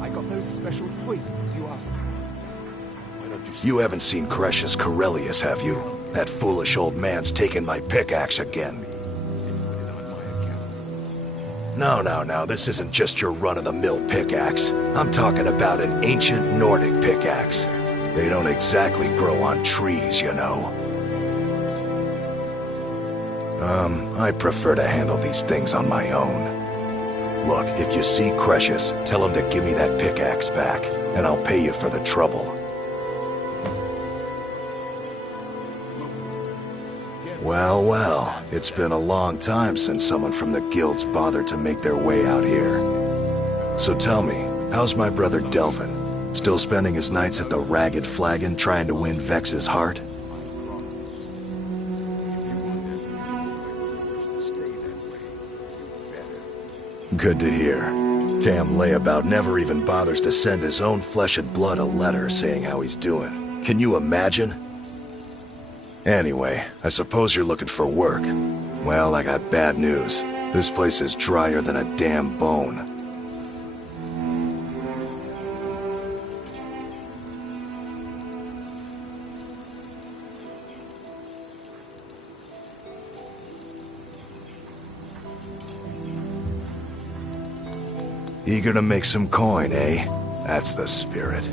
I got those special poisons you asked for. You haven't seen Cretius Corellius, have you? That foolish old man's taken my pickaxe again. No, this isn't just your run-of-the-mill pickaxe. I'm talking about an ancient Nordic pickaxe. They don't exactly grow on trees, you know. I prefer to handle these things on my own. Look, if you see Cretius, tell him to give me that pickaxe back, and I'll pay you for the trouble. Well, it's been a long time since someone from the guilds bothered to make their way out here. So tell me, how's my brother Delvin? Still spending his nights at the Ragged Flagon trying to win Vex's heart? Good to hear. Tam Layabout never even bothers to send his own flesh and blood a letter saying how he's doing. Can you imagine? Anyway, I suppose you're looking for work. Well, I got bad news. This place is drier than a damn bone. Eager to make some coin, eh? That's the spirit.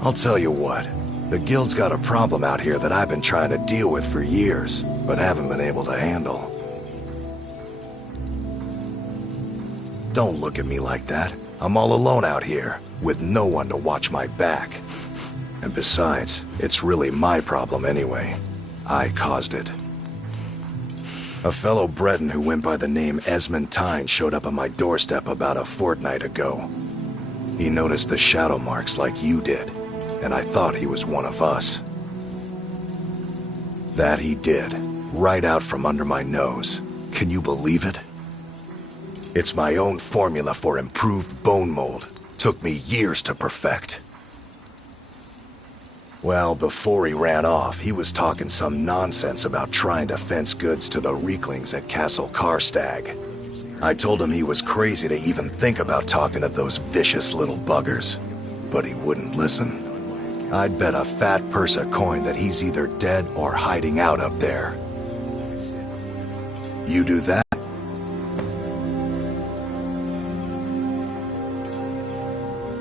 I'll tell you what. The guild's got a problem out here that I've been trying to deal with for years, but haven't been able to handle. Don't look at me like that. I'm all alone out here, with no one to watch my back. And besides, it's really my problem anyway. I caused it. A fellow Breton who went by the name Esmond Tyne showed up on my doorstep about a fortnight ago. He noticed the shadow marks like you did, and I thought he was one of us. That he did, right out from under my nose. Can you believe it? It's my own formula for improved bone mold. Took me years to perfect. Well, before he ran off, he was talking some nonsense about trying to fence goods to the Reeklings at Castle Karstag. I told him he was crazy to even think about talking to those vicious little buggers, but he wouldn't listen. I'd bet a fat purse of coin that he's either dead or hiding out up there. You do that?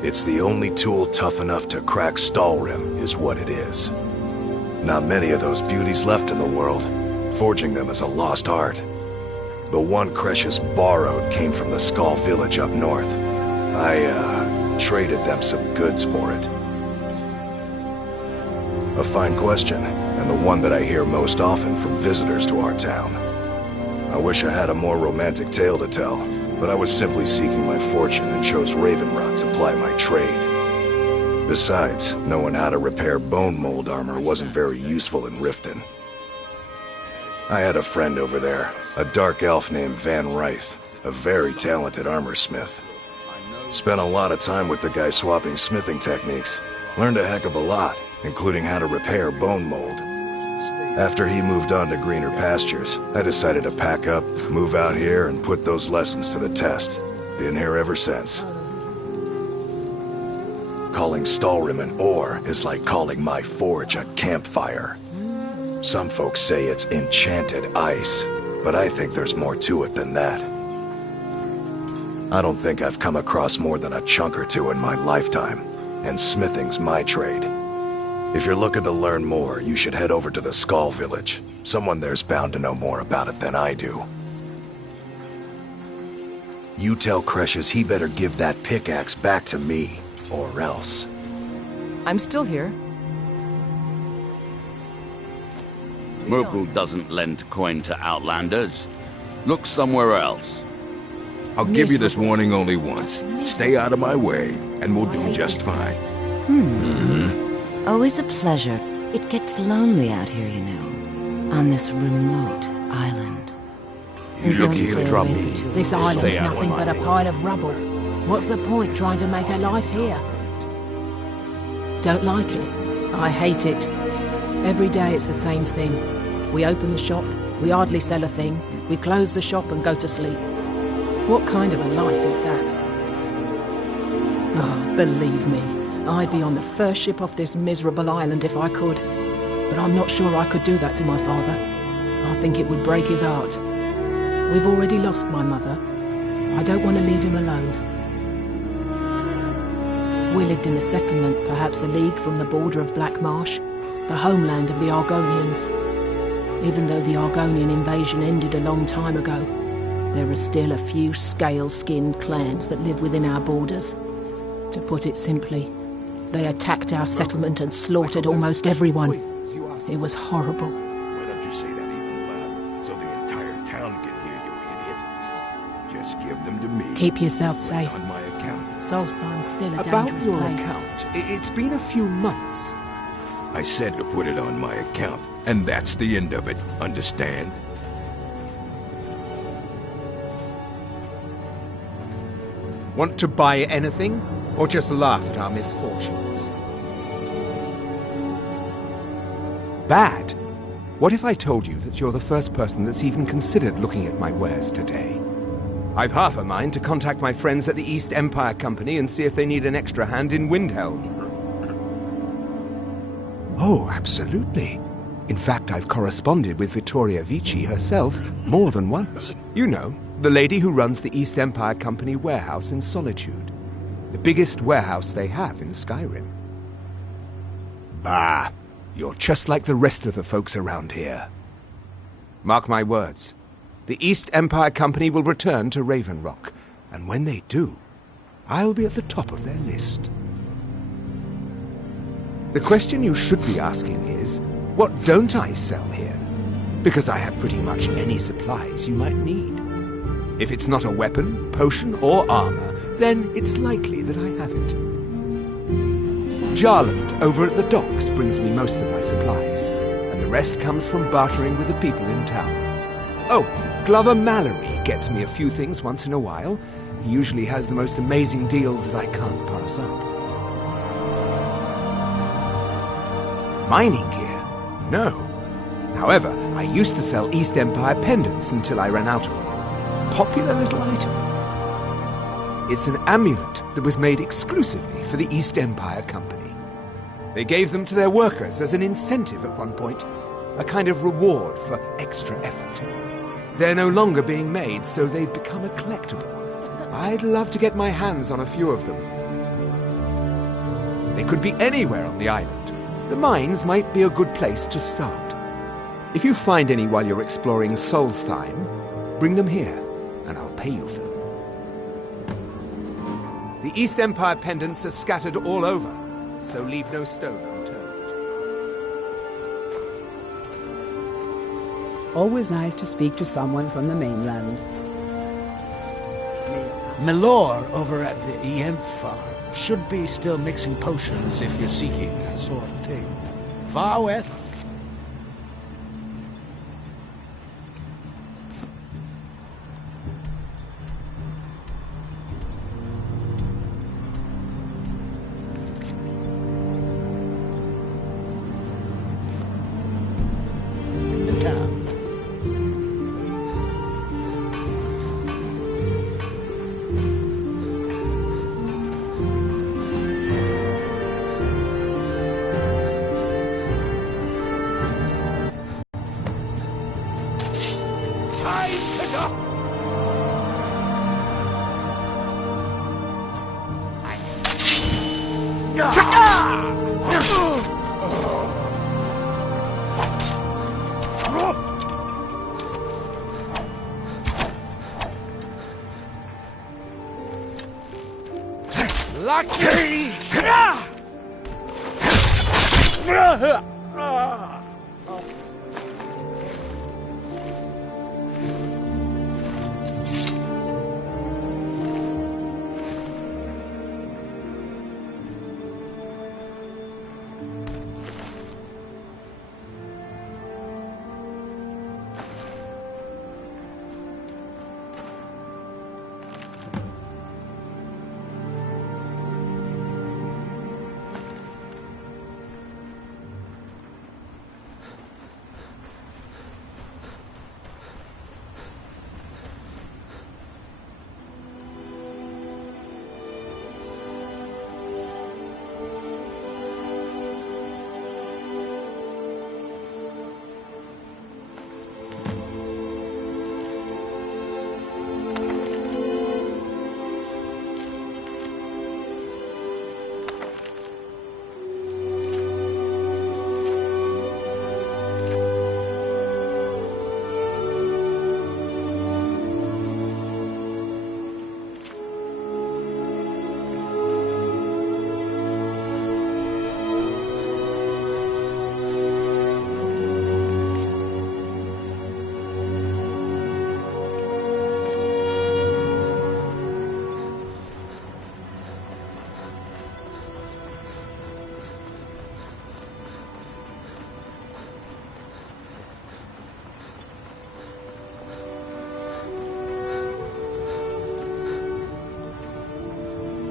It's the only tool tough enough to crack Stalrim, is what it is. Not many of those beauties left in the world. Forging them is a lost art. The one Cretius borrowed came from the Skull village up north. I, traded them some goods for it. A fine question, and the one that I hear most often from visitors to our town. I wish I had a more romantic tale to tell, but I was simply seeking my fortune and chose Ravenrot to ply my trade. Besides, knowing how to repair bone mold armor wasn't very useful in Riften. I had a friend over there, a dark elf named Van Ryth, a very talented armor smith. Spent a lot of time with the guy swapping smithing techniques, learned a heck of a lot, including how to repair bone mold. After he moved on to greener pastures, I decided to pack up, move out here, and put those lessons to the test. Been here ever since. Calling Stalrim an ore is like calling my forge a campfire. Some folks say it's enchanted ice, but I think there's more to it than that. I don't think I've come across more than a chunk or two in my lifetime, and smithing's my trade. If you're looking to learn more, you should head over to the Skull village. Someone there's bound to know more about it than I do. You tell Cretius he better give that pickaxe back to me, or else. I'm still here. Merkel doesn't lend coin to outlanders. Look somewhere else. I'll give you this warning only once. Stay out of my way, and we'll do just fine. Always a pleasure. It gets lonely out here, you know. On this remote island. You look here from me. This island's nothing but a pile of rubble. What's the point trying to make a life here? Don't like it. I hate it. Every day it's the same thing. We open the shop, we hardly sell a thing, we close the shop and go to sleep. What kind of a life is that? Believe me, I'd be on the first ship off this miserable island if I could. But I'm not sure I could do that to my father. I think it would break his heart. We've already lost my mother. I don't want to leave him alone. We lived in a settlement, perhaps a league from the border of Black Marsh, the homeland of the Argonians. Even though the Argonian invasion ended a long time ago, there are still a few scale-skinned clans that live within our borders. To put it simply, they attacked our settlement and slaughtered almost everyone. It was horrible. Why don't you say that even louder, so the entire town can hear you, idiot? Just give them to me. Keep yourself safe. On my account. Solstheim's still a About dangerous your place. account, it's been a few months. I said to put it on my account, and that's the end of it. Understand? Want to buy anything, or just laugh at our misfortunes? Bad? What if I told you that you're the first person that's even considered looking at my wares today? I've half a mind to contact my friends at the East Empire Company and see if they need an extra hand in Windhelm. Oh, absolutely. In fact, I've corresponded with Vittoria Vici herself more than once. You know, the lady who runs the East Empire Company warehouse in Solitude. The biggest warehouse they have in Skyrim. Bah, you're just like the rest of the folks around here. Mark my words. The East Empire Company will return to Raven Rock, and when they do, I'll be at the top of their list. The question you should be asking is, what don't I sell here? Because I have pretty much any supplies you might need. If it's not a weapon, potion, or armor, then it's likely that I have it. Jarland, over at the docks, brings me most of my supplies, and the rest comes from bartering with the people in town. Oh, Glover Mallory gets me a few things once in a while. He usually has the most amazing deals that I can't pass up. Mining gear? No. However, I used to sell East Empire pendants until I ran out of them. Popular little item. It's an amulet that was made exclusively for the East Empire Company. They gave them to their workers as an incentive at one point, a kind of reward for extra effort. They're no longer being made, so they've become a collectible. I'd love to get my hands on a few of them. They could be anywhere on the island. The mines might be a good place to start. If you find any while you're exploring Solstheim, bring them here, and I'll pay you for them. The East Empire pendants are scattered all over, so leave no stone unturned. Always nice to speak to someone from the mainland. Milor over at the Yenth farm should be still mixing potions if you're seeking that sort of thing. Farweth. Lucky!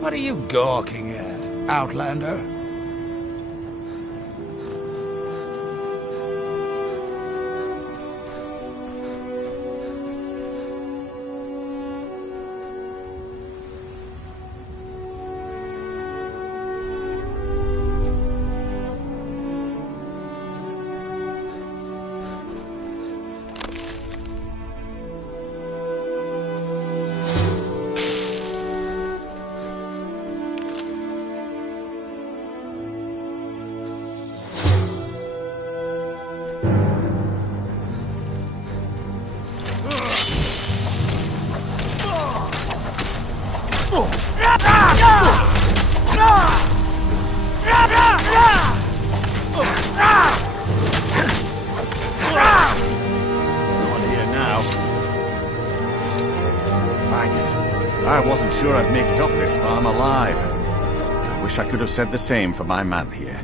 What are you gawking at, Outlander? I wasn't sure I'd make it off this farm alive. I wish I could have said the same for my man here.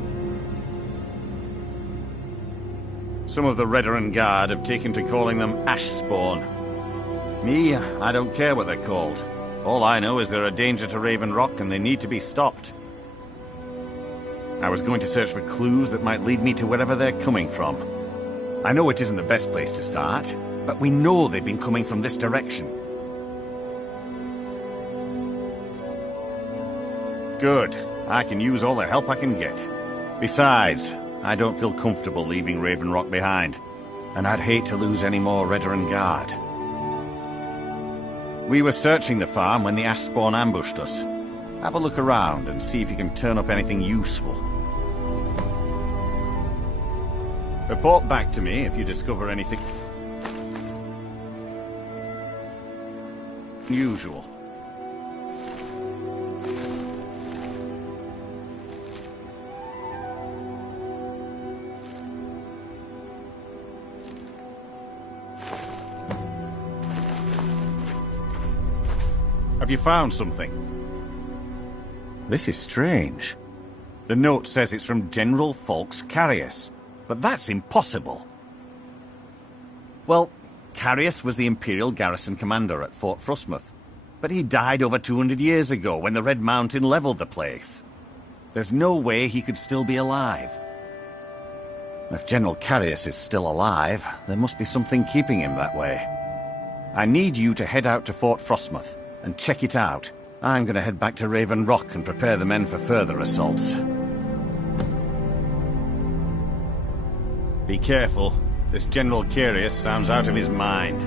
Some of the Redoran Guard have taken to calling them Ash Spawn. Me, I don't care what they're called. All I know is they're a danger to Raven Rock and they need to be stopped. I was going to search for clues that might lead me to wherever they're coming from. I know it isn't the best place to start, but we know they've been coming from this direction. Good. I can use all the help I can get. Besides, I don't feel comfortable leaving Raven Rock behind, and I'd hate to lose any more Redoran Guard. We were searching the farm when the Ash Spawn ambushed us. Have a look around and see if you can turn up anything useful. Report back to me if you discover anything unusual. Have you found something? This is strange. The note says it's from General Folks Carius, but that's impossible. Well, Carius was the Imperial garrison commander at Fort Frostmoth, but he died over 200 years ago when the Red Mountain leveled the place. There's no way he could still be alive. If General Carius is still alive, there must be something keeping him that way. I need you to head out to Fort Frostmoth and check it out. I'm going to head back to Raven Rock and prepare the men for further assaults. Be careful. This General Carius sounds out of his mind.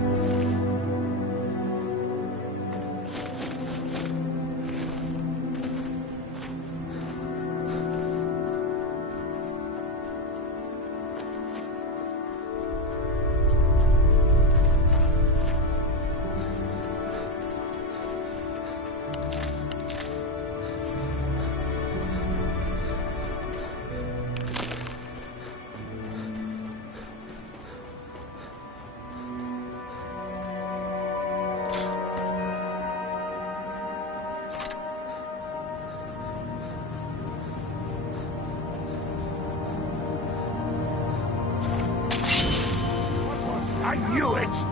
I knew it!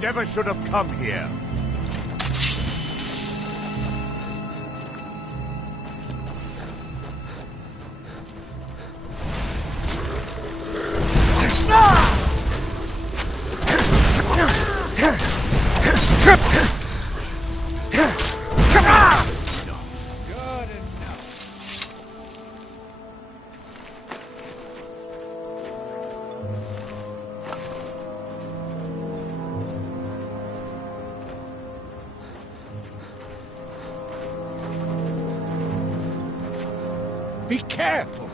never should have come here. Be careful!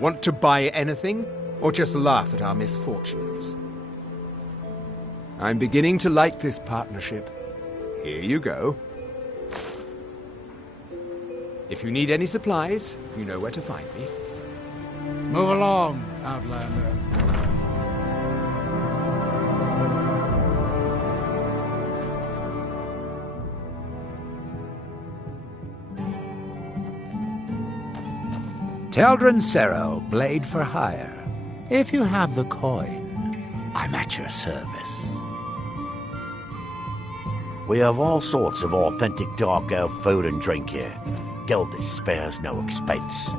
Want to buy anything, or just laugh at our misfortunes? I'm beginning to like this partnership. Here you go. If you need any supplies, you know where to find me. Move along, Outlander. Teldrin Cerro, blade for hire. If you have the coin, I'm at your service. We have all sorts of authentic dark elf food and drink here. Gildas spares no expense.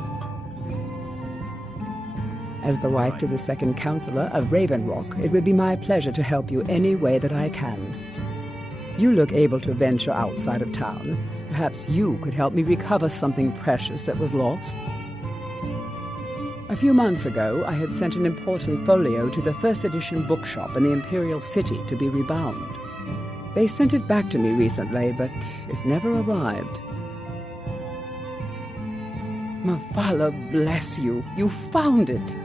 As the wife to the second counselor of Raven Rock, it would be my pleasure to help you any way that I can. You look able to venture outside of town. Perhaps you could help me recover something precious that was lost. A few months ago, I had sent an important folio to the first edition bookshop in the Imperial City to be rebound. They sent it back to me recently, but it never arrived. Mavala bless you. You found it.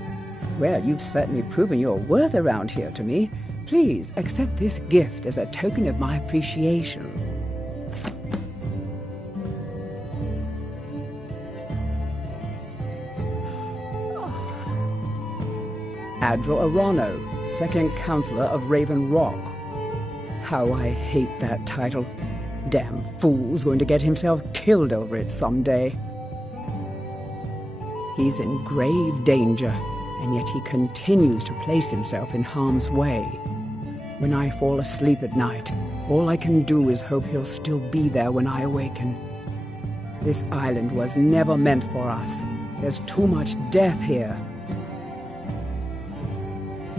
Well, you've certainly proven your worth around here to me. Please accept this gift as a token of my appreciation. Adral Arano, second counselor of Raven Rock. How I hate that title. Damn fool's going to get himself killed over it someday. He's in grave danger, and yet he continues to place himself in harm's way. When I fall asleep at night, all I can do is hope he'll still be there when I awaken. This island was never meant for us. There's too much death here.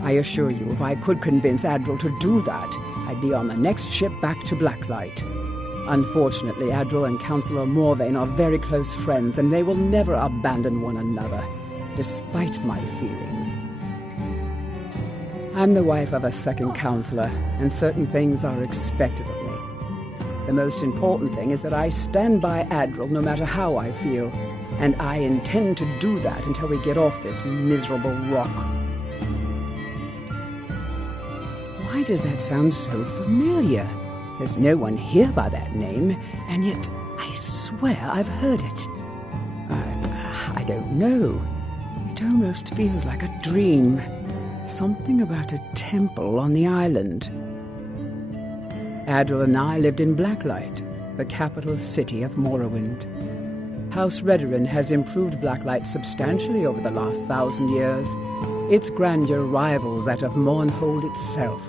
I assure you, if I could convince Adral to do that, I'd be on the next ship back to Blacklight. Unfortunately, Adral and Councillor Morvain are very close friends, and they will never abandon one another, despite my feelings. I'm the wife of a second councillor, and certain things are expected of me. The most important thing is that I stand by Adral no matter how I feel, and I intend to do that until we get off this miserable rock. Why does that sound so familiar? There's no one here by that name, and yet I swear I've heard it. I don't know. It almost feels like a dream. Something about a temple on the island. Adral and I lived in Blacklight, the capital city of Morrowind. House Redoran has improved Blacklight substantially over the last 1,000 years. Its grandeur rivals that of Mournhold itself.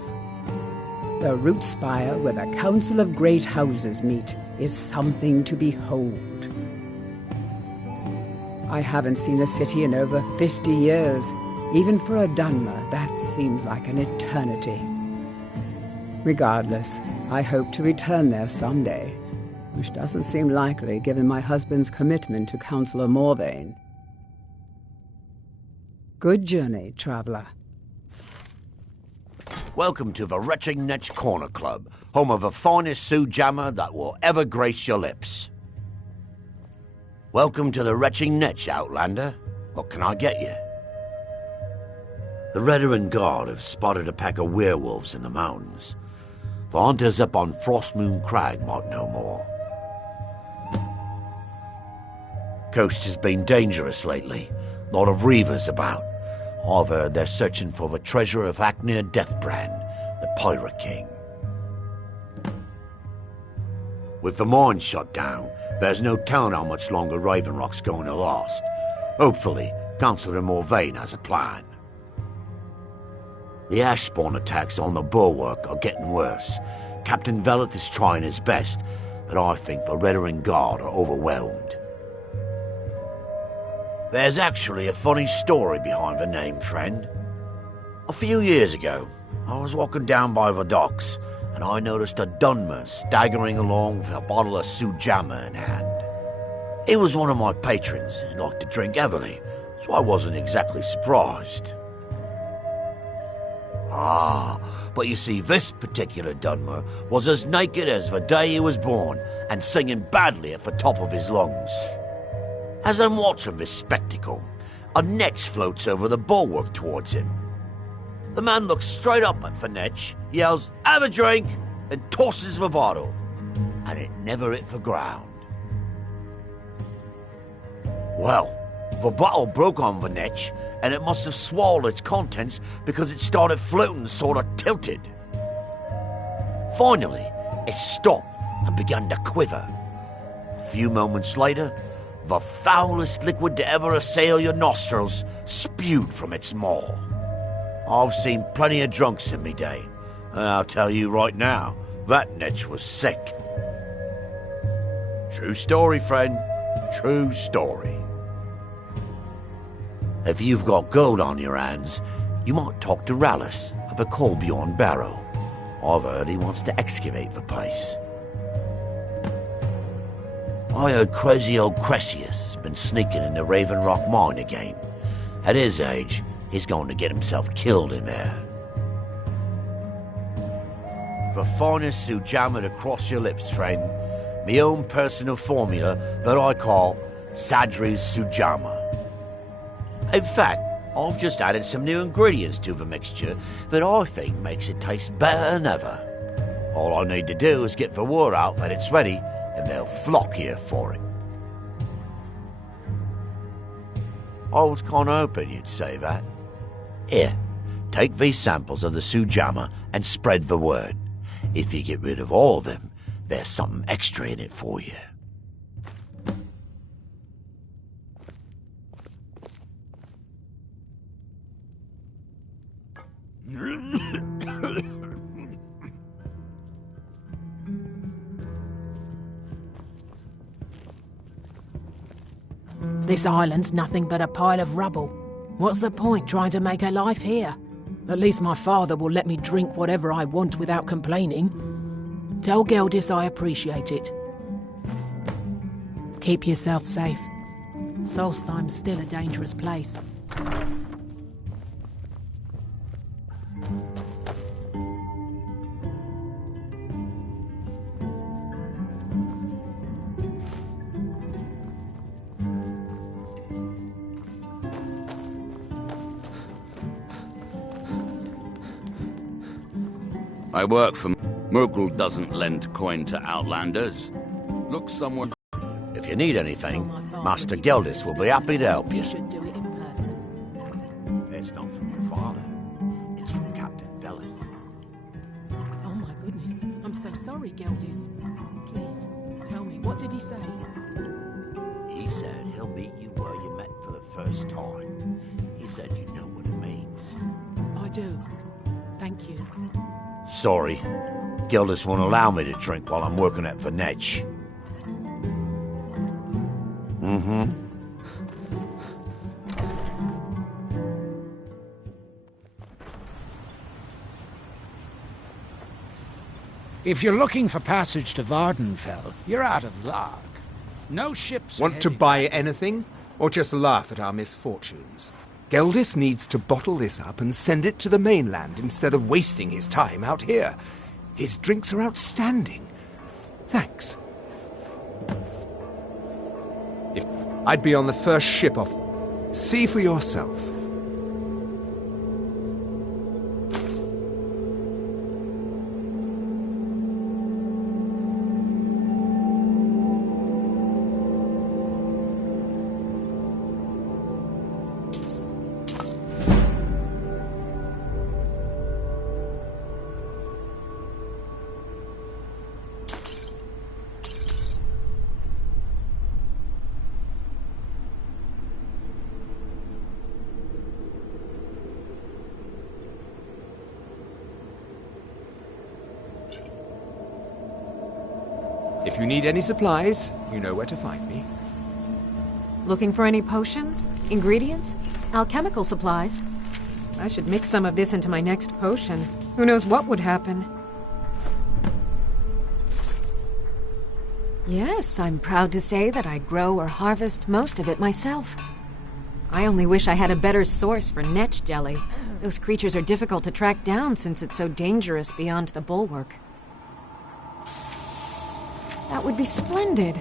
The root spire where the Council of Great Houses meet is something to behold. I haven't seen the city in over 50 years. Even for a Dunmer, that seems like an eternity. Regardless, I hope to return there someday, which doesn't seem likely given my husband's commitment to Councillor Morvain. Good journey, traveller. Welcome to the Retching Netch Corner Club, home of the finest Sioux jammer that will ever grace your lips. Welcome to the Retching Netch, Outlander. What can I get you? The Redoran Guard have spotted a pack of werewolves in the mountains. The hunters up on Frostmoon Crag might know more. Coast has been dangerous lately. Lot of reavers about. I've heard they're searching for the treasure of Acnir Deathbrand, the Pirate King. With the mine shut down, there's no telling how much longer Raven Rock's going to last. Hopefully, Councillor Morvain has a plan. The ash spawn attacks on the bulwark are getting worse. Captain Velith is trying his best, but I think the Redoran Guard are overwhelmed. There's actually a funny story behind the name, friend. A few years ago, I was walking down by the docks, and I noticed a Dunmer staggering along with a bottle of Sujamma in hand. He was one of my patrons and liked to drink heavily, so I wasn't exactly surprised. But you see, this particular Dunmer was as naked as the day he was born and singing badly at the top of his lungs. As I'm watching this spectacle, a netch floats over the bulwark towards him. The man looks straight up at the netch, yells, "Have a drink!" and tosses the bottle. And it never hit the ground. Well, the bottle broke on the netch, and it must have swallowed its contents because it started floating sort of tilted. Finally, it stopped and began to quiver. A few moments later, the foulest liquid to ever assail your nostrils spewed from its maw. I've seen plenty of drunks in me day, and I'll tell you right now, that netch was sick. True story, friend. True story. If you've got gold on your hands, you might talk to Rallis of the Colbjorn Barrow. I've heard he wants to excavate the place. I heard crazy old Cressius has been sneaking in the Raven Rock mine again. At his age, he's going to get himself killed in there. The finest Sujamma to cross your lips, friend. My own personal formula that I call Sadri's Sujamma. In fact, I've just added some new ingredients to the mixture that I think makes it taste better than ever. All I need to do is get the word out that it's ready, and they'll flock here for it. I was kind of hoping you'd say that. Here, take these samples of the Sujamma and spread the word. If you get rid of all of them, there's something extra in it for you. This island's nothing but a pile of rubble. What's the point trying to make a life here? At least my father will let me drink whatever I want without complaining. Tell Geldis I appreciate it. Keep yourself safe. Solstheim's still a dangerous place. I work for Murkul doesn't lend coin to outlanders. Look someone. If you need anything, Master Geldis will be happy to help you. You should do it in person. It's not from your father. It's from Captain Velith. Oh my goodness. I'm so sorry, Geldis. Please, tell me, what did he say? He said he'll meet you where you met for the first time. He said you know what it means. I do. Thank you. Sorry. Geldis won't allow me to drink while I'm working at the netch. If you're looking for passage to Vardenfell, you're out of luck. No ships. Want to buy anything? Or just laugh at our misfortunes? Geldis needs to bottle this up and send it to the mainland instead of wasting his time out here. His drinks are outstanding. Thanks. I'd be on the first ship off. See for yourself. If you need any supplies, you know where to find me. Looking for any potions? Ingredients? Alchemical supplies? I should mix some of this into my next potion. Who knows what would happen? Yes, I'm proud to say that I grow or harvest most of it myself. I only wish I had a better source for netch jelly. Those creatures are difficult to track down since it's so dangerous beyond the bulwark. That would be splendid.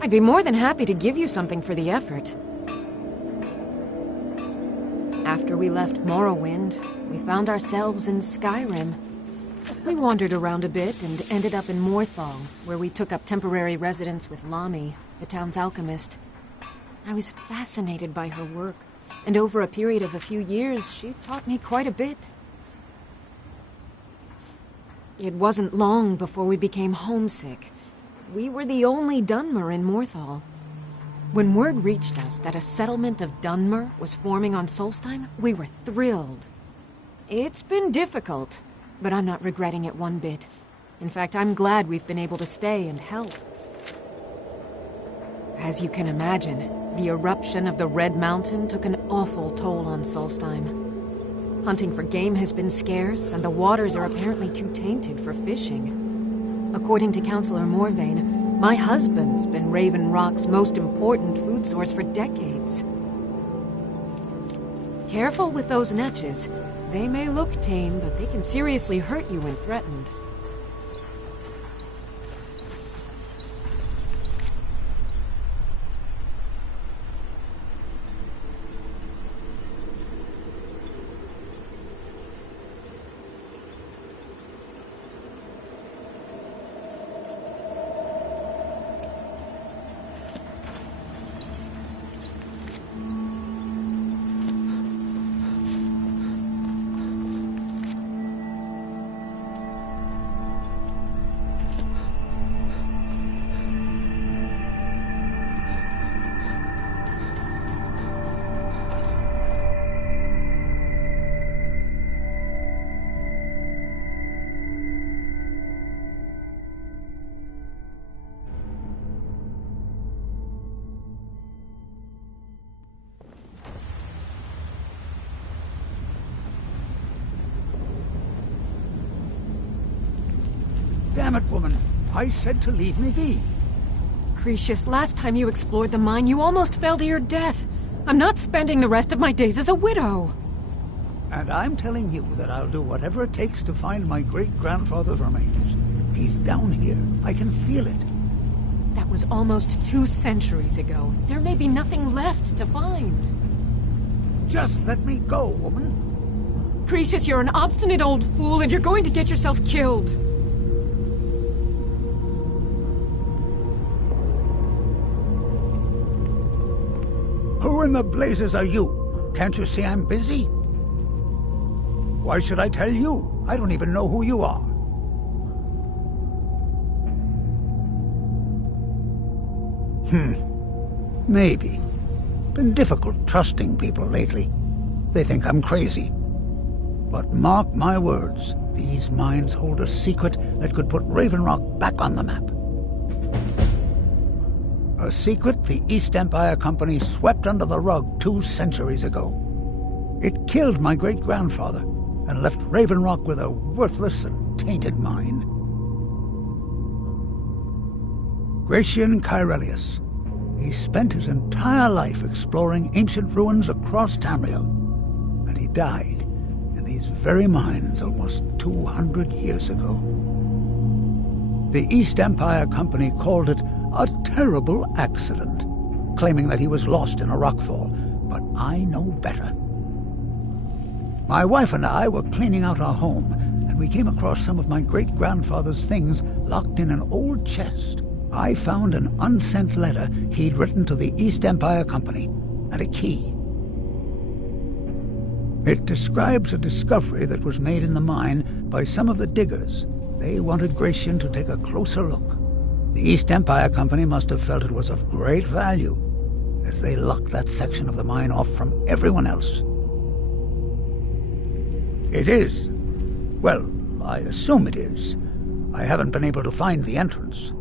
I'd be more than happy to give you something for the effort. After we left Morrowind, we found ourselves in Skyrim. We wandered around a bit and ended up in Morthal, where we took up temporary residence with Lami, the town's alchemist. I was fascinated by her work, and over a period of a few years, she taught me quite a bit. It wasn't long before we became homesick. We were the only Dunmer in Morthal. When word reached us that a settlement of Dunmer was forming on Solstheim, we were thrilled. It's been difficult, but I'm not regretting it one bit. In fact, I'm glad we've been able to stay and help. As you can imagine, the eruption of the Red Mountain took an awful toll on Solstheim. Hunting for game has been scarce, and the waters are apparently too tainted for fishing. According to Councillor Morvain, my husband's been Raven Rock's most important food source for decades. Careful with those netches. They may look tame, but they can seriously hurt you when threatened. Damn it, woman. I said to leave me be. Cretius, last time you explored the mine, you almost fell to your death. I'm not spending the rest of my days as a widow. And I'm telling you that I'll do whatever it takes to find my great-grandfather's remains. He's down here. I can feel it. That was almost 2 centuries ago. There may be nothing left to find. Just let me go, woman. Cretius, you're an obstinate old fool, and you're going to get yourself killed. Who in the blazes are you? Can't you see I'm busy? Why should I tell you? I don't even know who you are. Maybe. Been difficult trusting people lately. They think I'm crazy. But mark my words, these mines hold a secret that could put Raven Rock back on the map. A secret the East Empire Company swept under the rug 2 centuries ago. It killed my great-grandfather and left Raven Rock with a worthless and tainted mine. Gratian Kyrelius. He spent his entire life exploring ancient ruins across Tamriel, and he died in these very mines almost 200 years ago. The East Empire Company called it a terrible accident, claiming that he was lost in a rockfall, but I know better. My wife and I were cleaning out our home, and we came across some of my great-grandfather's things locked in an old chest. I found an unsent letter he'd written to the East Empire Company, and a key. It describes a discovery that was made in the mine by some of the diggers. They wanted Gratian to take a closer look. The East Empire Company must have felt it was of great value, as they locked that section of the mine off from everyone else. It is. Well, I assume it is. I haven't been able to find the entrance.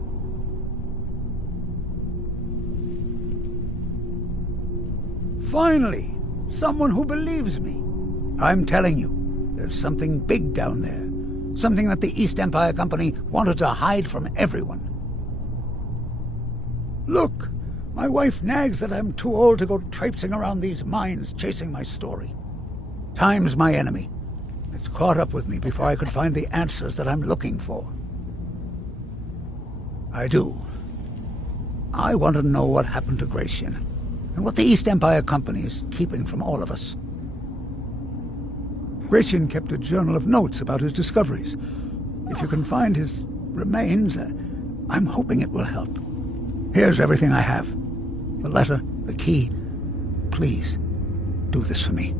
Finally, someone who believes me. I'm telling you, there's something big down there. Something that the East Empire Company wanted to hide from everyone. Look, my wife nags that I'm too old to go traipsing around these mines chasing my story. Time's my enemy. It's caught up with me before I could find the answers that I'm looking for. I do. I want to know what happened to Gratian, and what the East Empire Company is keeping from all of us. Gratian kept a journal of notes about his discoveries. If you can find his remains, I'm hoping it will help. Here's everything I have. The letter, the key. Please, do this for me,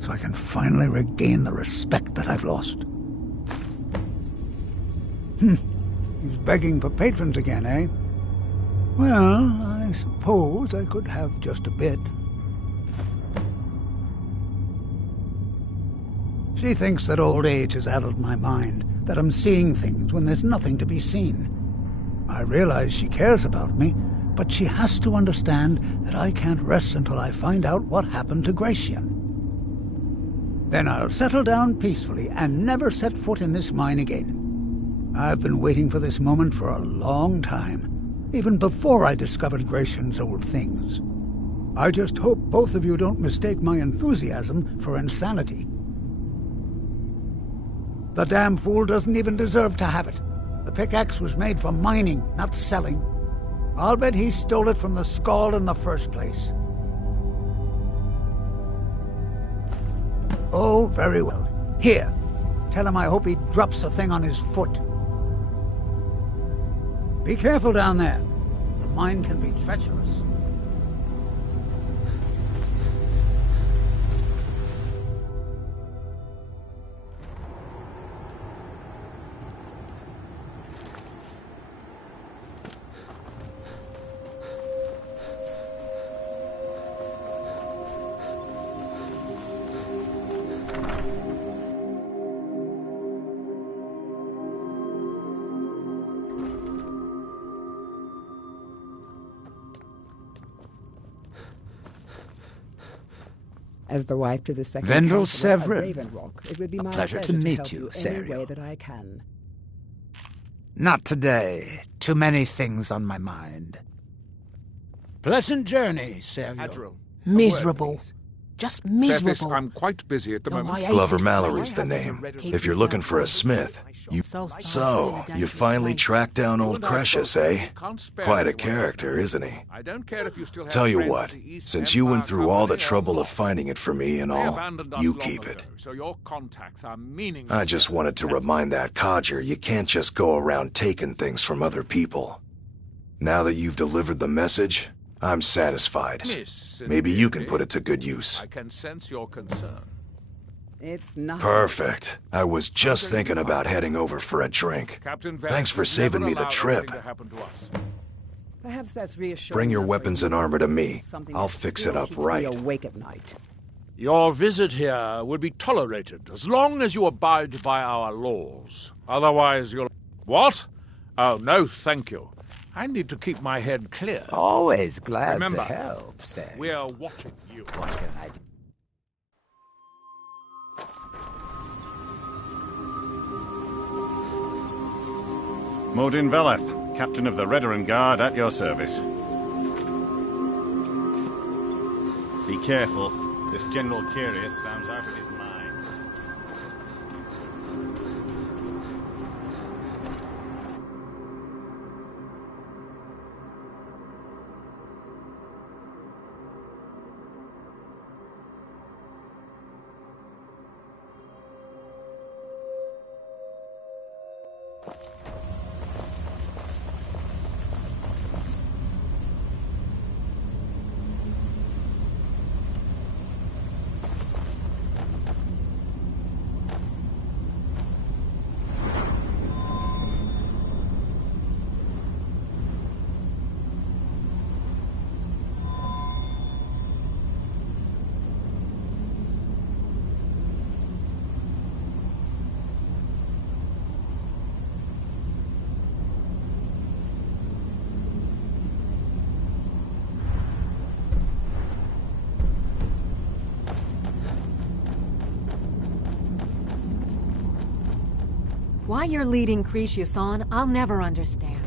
so I can finally regain the respect that I've lost. He's begging for patrons again, eh? Well, I suppose I could have just a bit. She thinks that old age has addled my mind, that I'm seeing things when there's nothing to be seen. I realize she cares about me, but she has to understand that I can't rest until I find out what happened to Gratian. Then I'll settle down peacefully and never set foot in this mine again. I've been waiting for this moment for a long time, even before I discovered Gratian's old things. I just hope both of you don't mistake my enthusiasm for insanity. The damn fool doesn't even deserve to have it. The pickaxe was made for mining, not selling. I'll bet he stole it from the Skald in the first place. Oh, very well. Here, tell him I hope he drops the thing on his foot. Be careful down there. The mine can be treacherous. As the wife to the second Vendel counselor of Severin. Ravenrock, it would be A my pleasure to meet help you, any Serial. way that I can. Not today. Too many things on my mind. Pleasant journey, Serial. Miserable. Just miserable. Cephas, I'm quite busy at the No, moment. I hate Glover this Mallory's place. the name. Keep If you're yourself looking for a out. smith, you... So you finally tracked down old Precious, eh? Can't spare Quite a anyone. character, isn't he? I don't care if you still have Tell you friends what, at the East since you went Empire through all the Company or trouble of not. finding it for me and They all, abandoned us you long keep ago, it. So your contacts are meaningless. I just wanted to remind that codger you can't just go around taking things from other people. Now that you've delivered the message, I'm satisfied. Miss, Maybe you can put it to good use. I can sense your concern. It's not... Perfect. I was just thinking about heading over for a drink. Captain Thanks for would saving never me the allow trip. anything to happen to us. Perhaps that's reassuring. Bring your enough for weapons you. and armor to me. Something I'll that fix still it up keeps me right. awake at night. Your visit here will be tolerated as long as you abide by our laws. Otherwise, you'll... What? Oh, no, thank you. I need to keep my head clear. Always glad Remember, to help, Serial. We're watching you. What can I do? Modin Veleth, Captain of the Redoran Guard, at your service. Be careful. This General Curious sounds out of his mind. Why you're leading Cretius on, I'll never understand.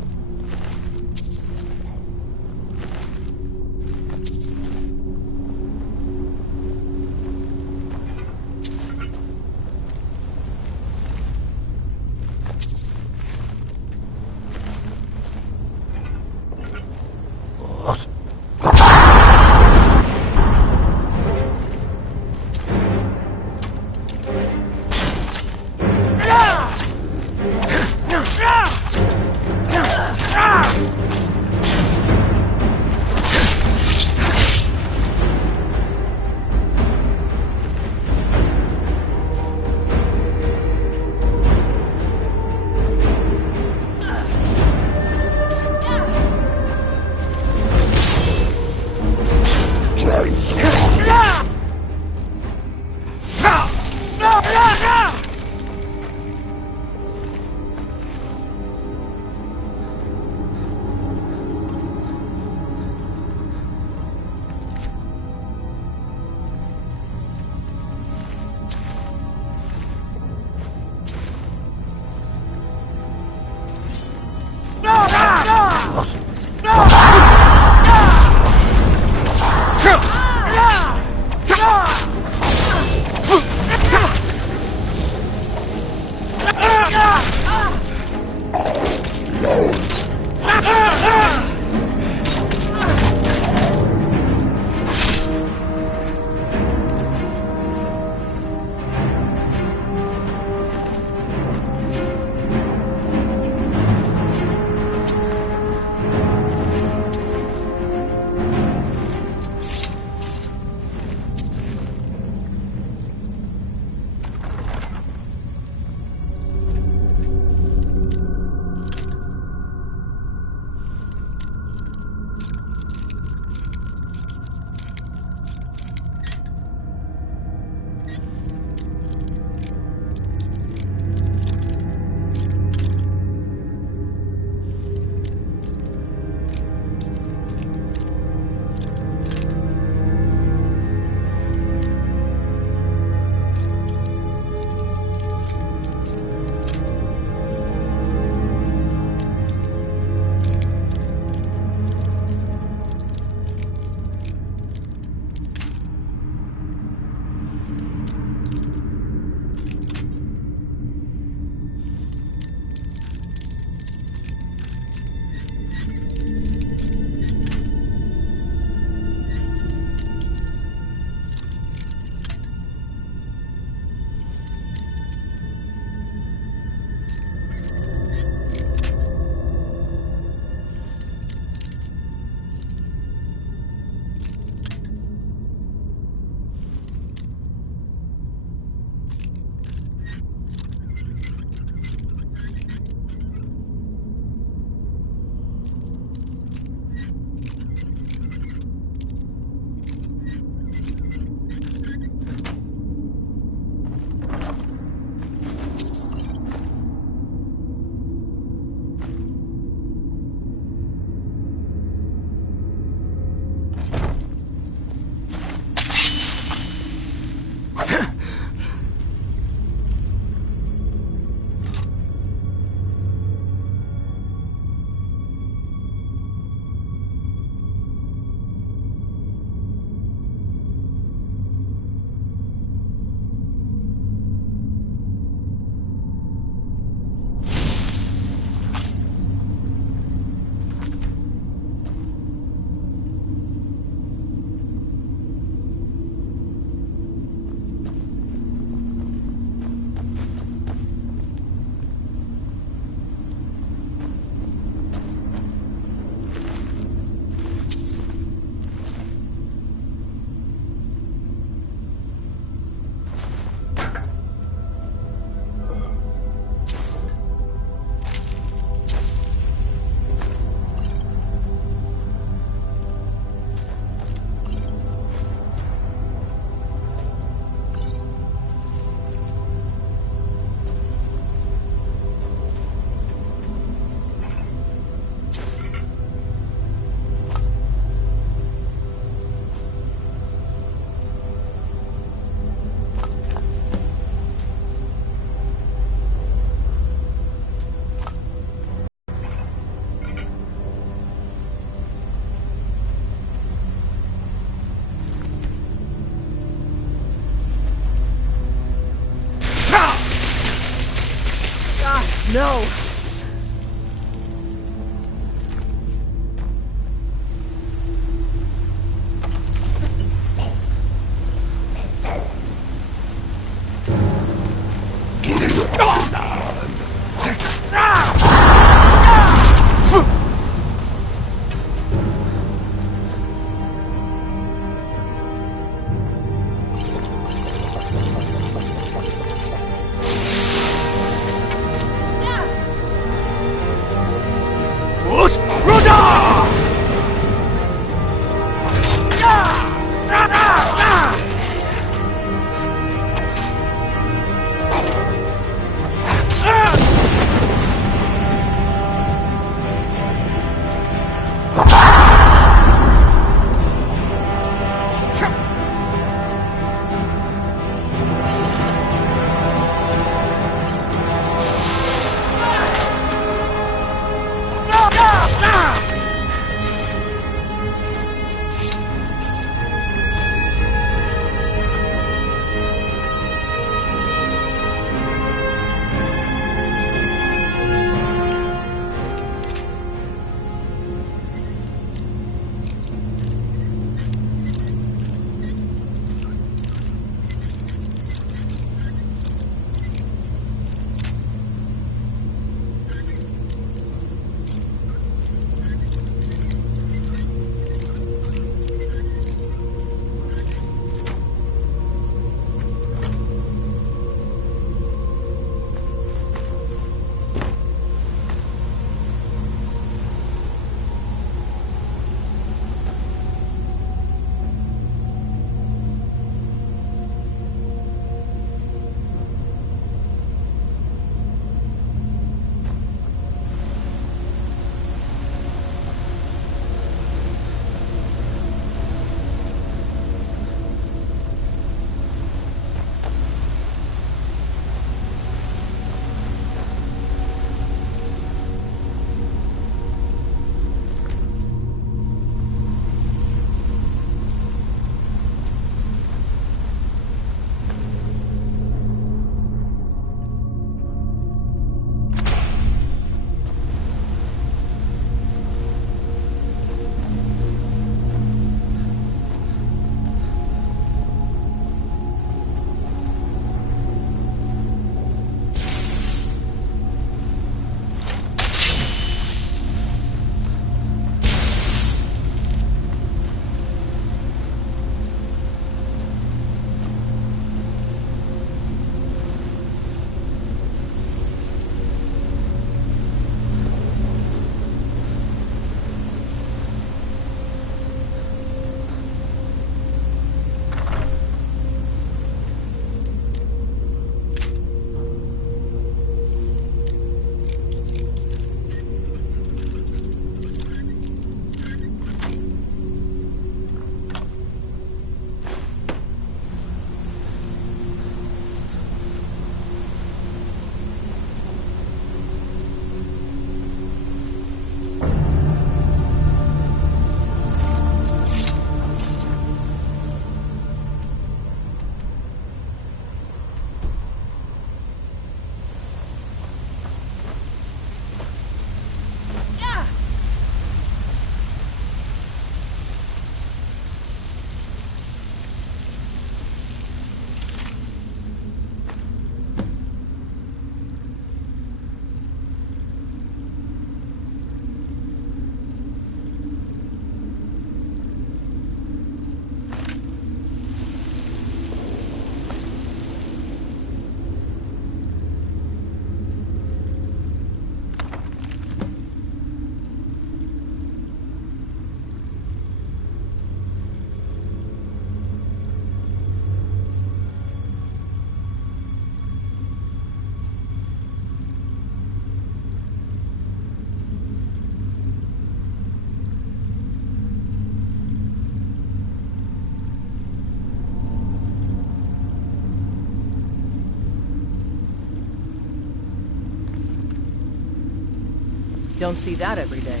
Don't see that every day.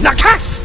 Nakast!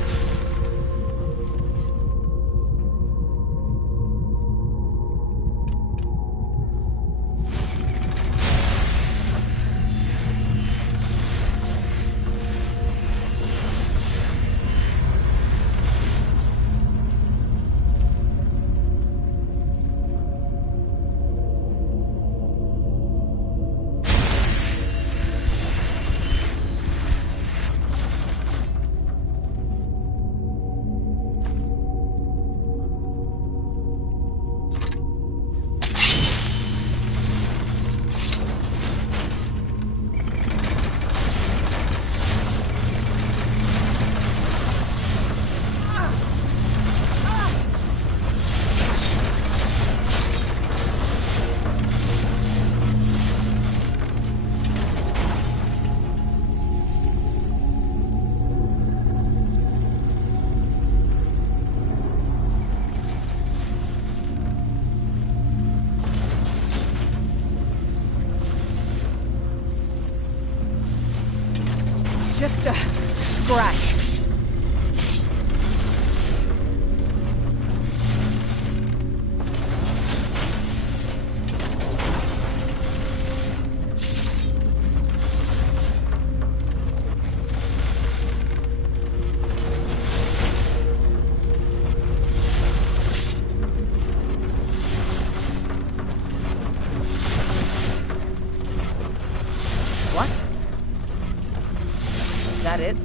Just a scratch. What? Is that it?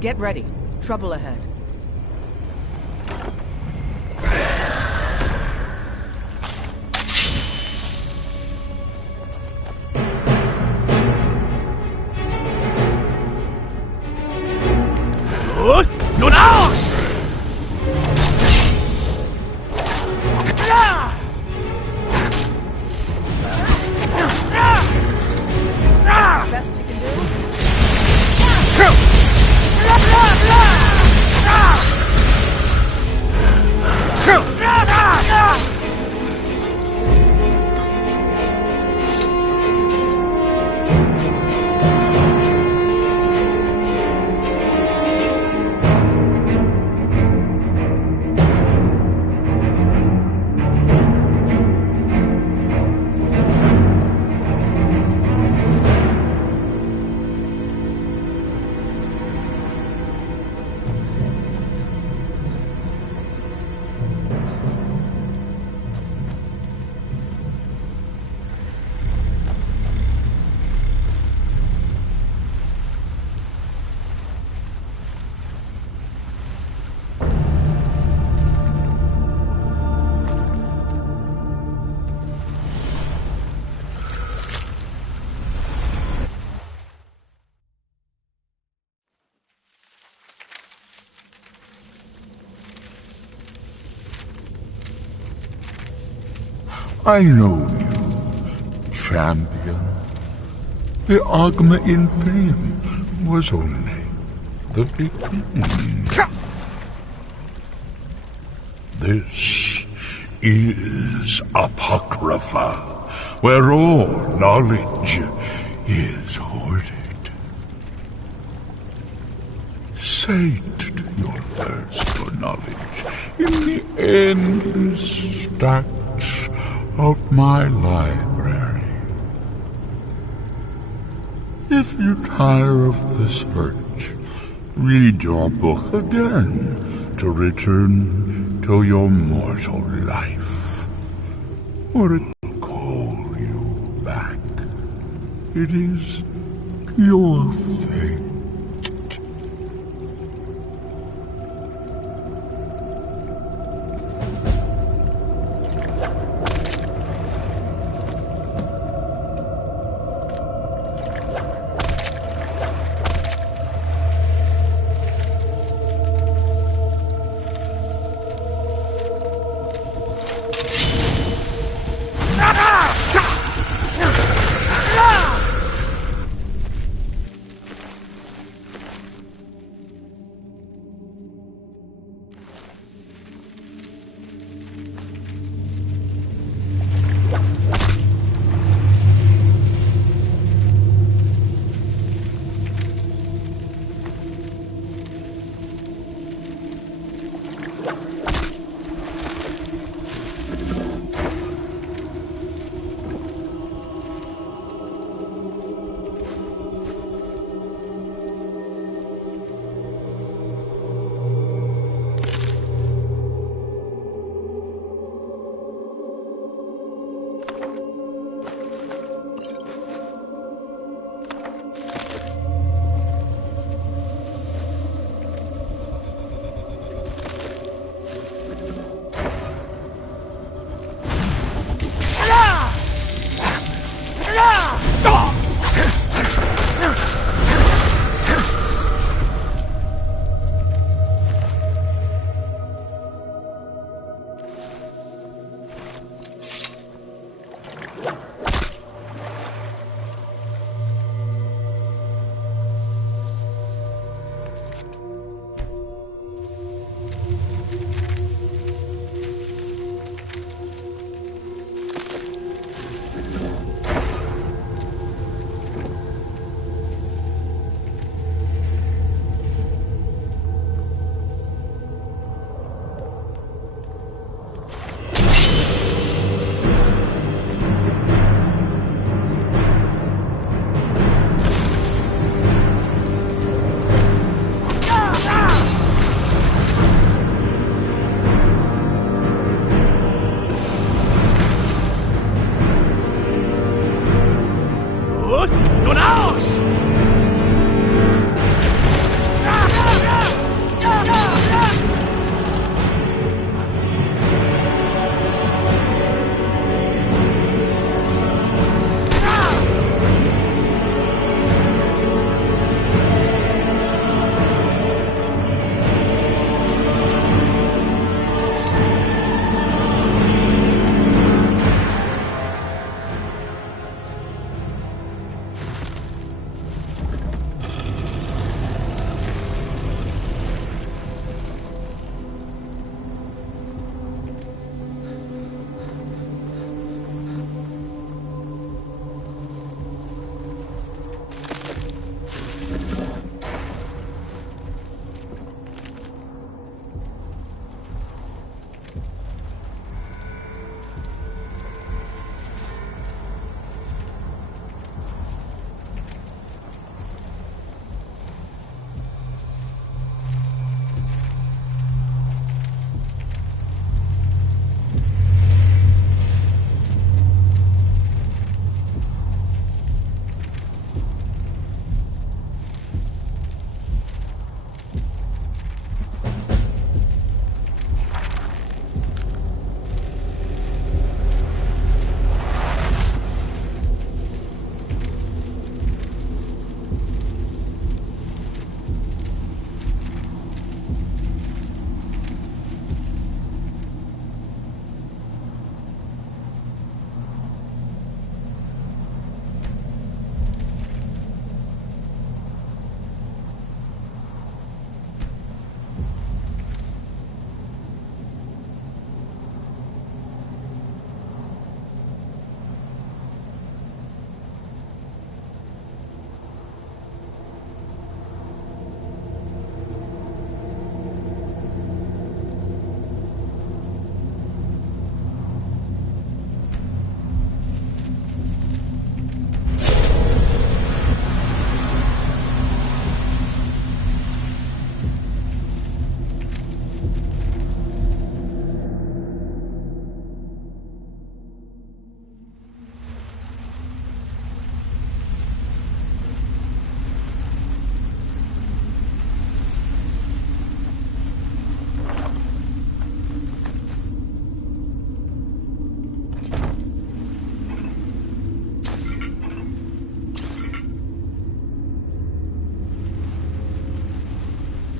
Get ready. Trouble ahead. Nun aus! Best you can do? I know you, champion. The Agma Infame was only the beginning. This is Apocrypha, where all knowledge is hoarded. sate your thirst for knowledge in the endless stacks of my library. If you tire of the search, read your book again to return to your mortal life, or it will call you back. It is your fate.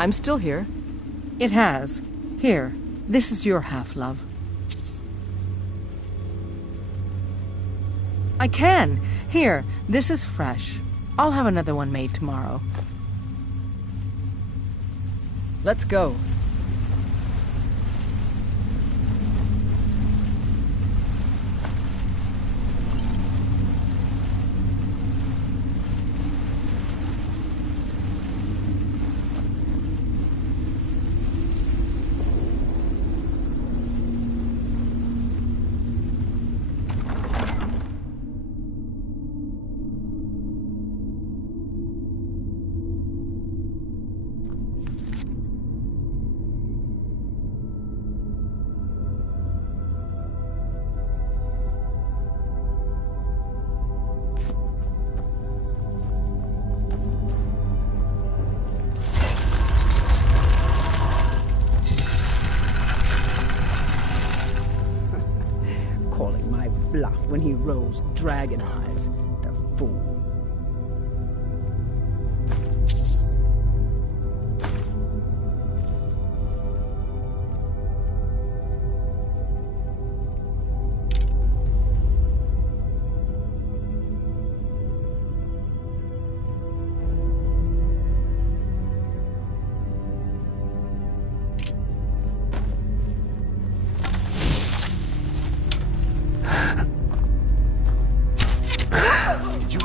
I'm still here. It has. Here, this is your half, love. I can. Here, this is fresh. I'll have another one made tomorrow. Let's go. Bluff when he rolls dragon eyes. The fool.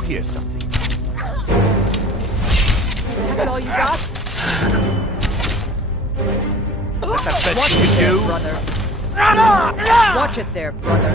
Hear something. That's all you got? That's the best Watch you it can there, do. brother. Watch it there, brother.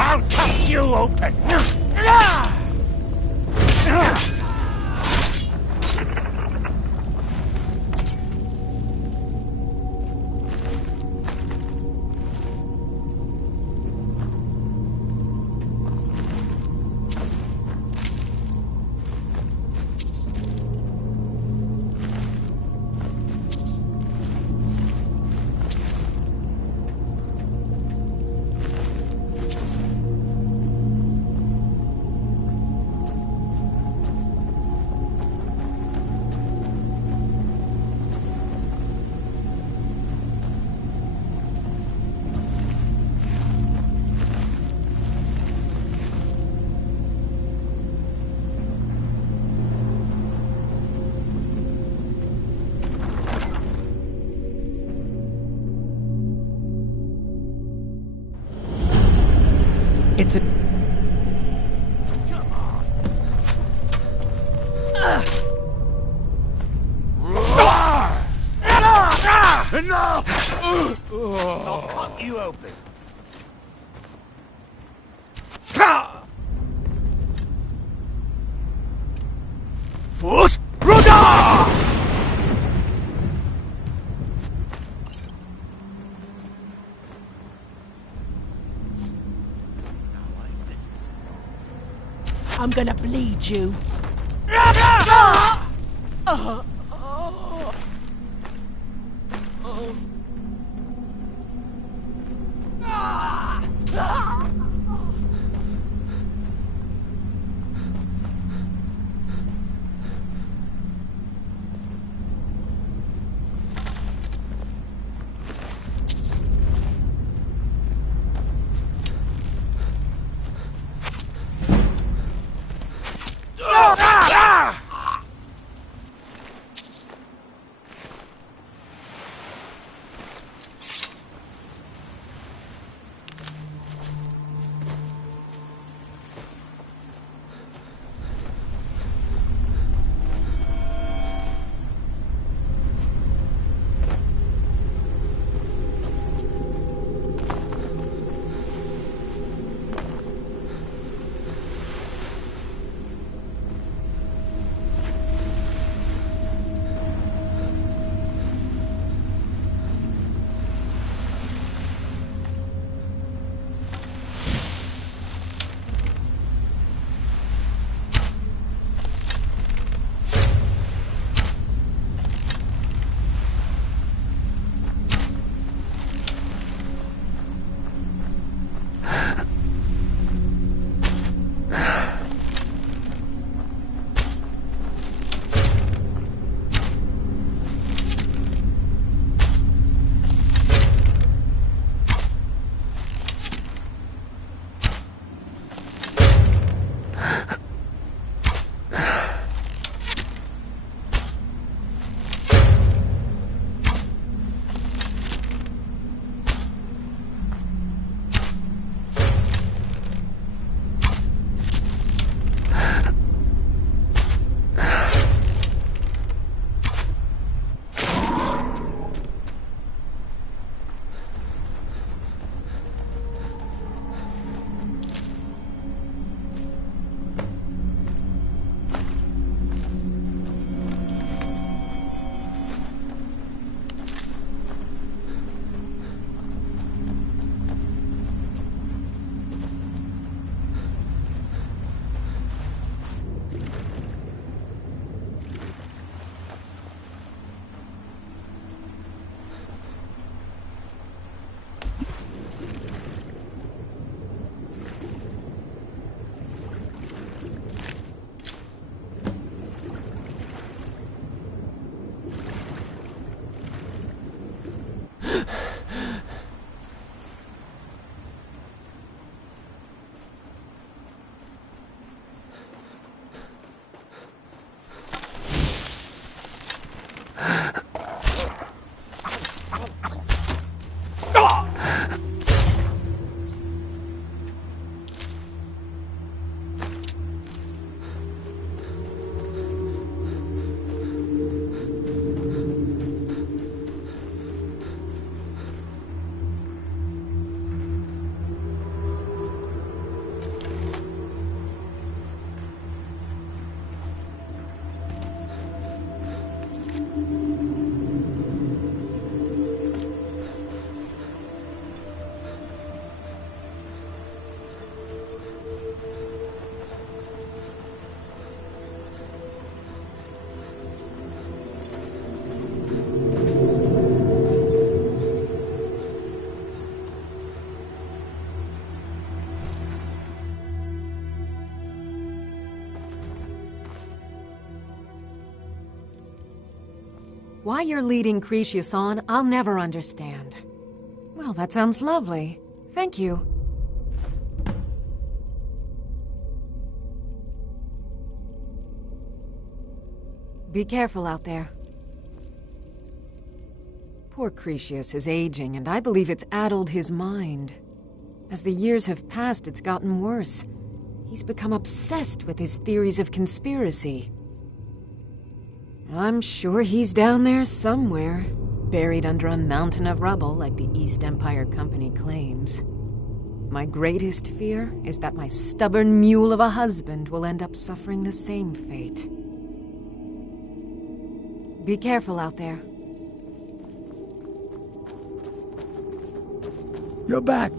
I'll cut you open! It's a... Enough! I'll cut you open. Force Rudder! I'm gonna bleed you. Why you're leading Cretius on, I'll never understand. Well, that sounds lovely. Thank you. Be careful out there. Poor Cretius is aging, and I believe it's addled his mind. As the years have passed, it's gotten worse. He's become obsessed with his theories of conspiracy. I'm sure he's down there somewhere, buried under a mountain of rubble like the East Empire Company claims. My greatest fear is that my stubborn mule of a husband will end up suffering the same fate. Be careful out there. You're back.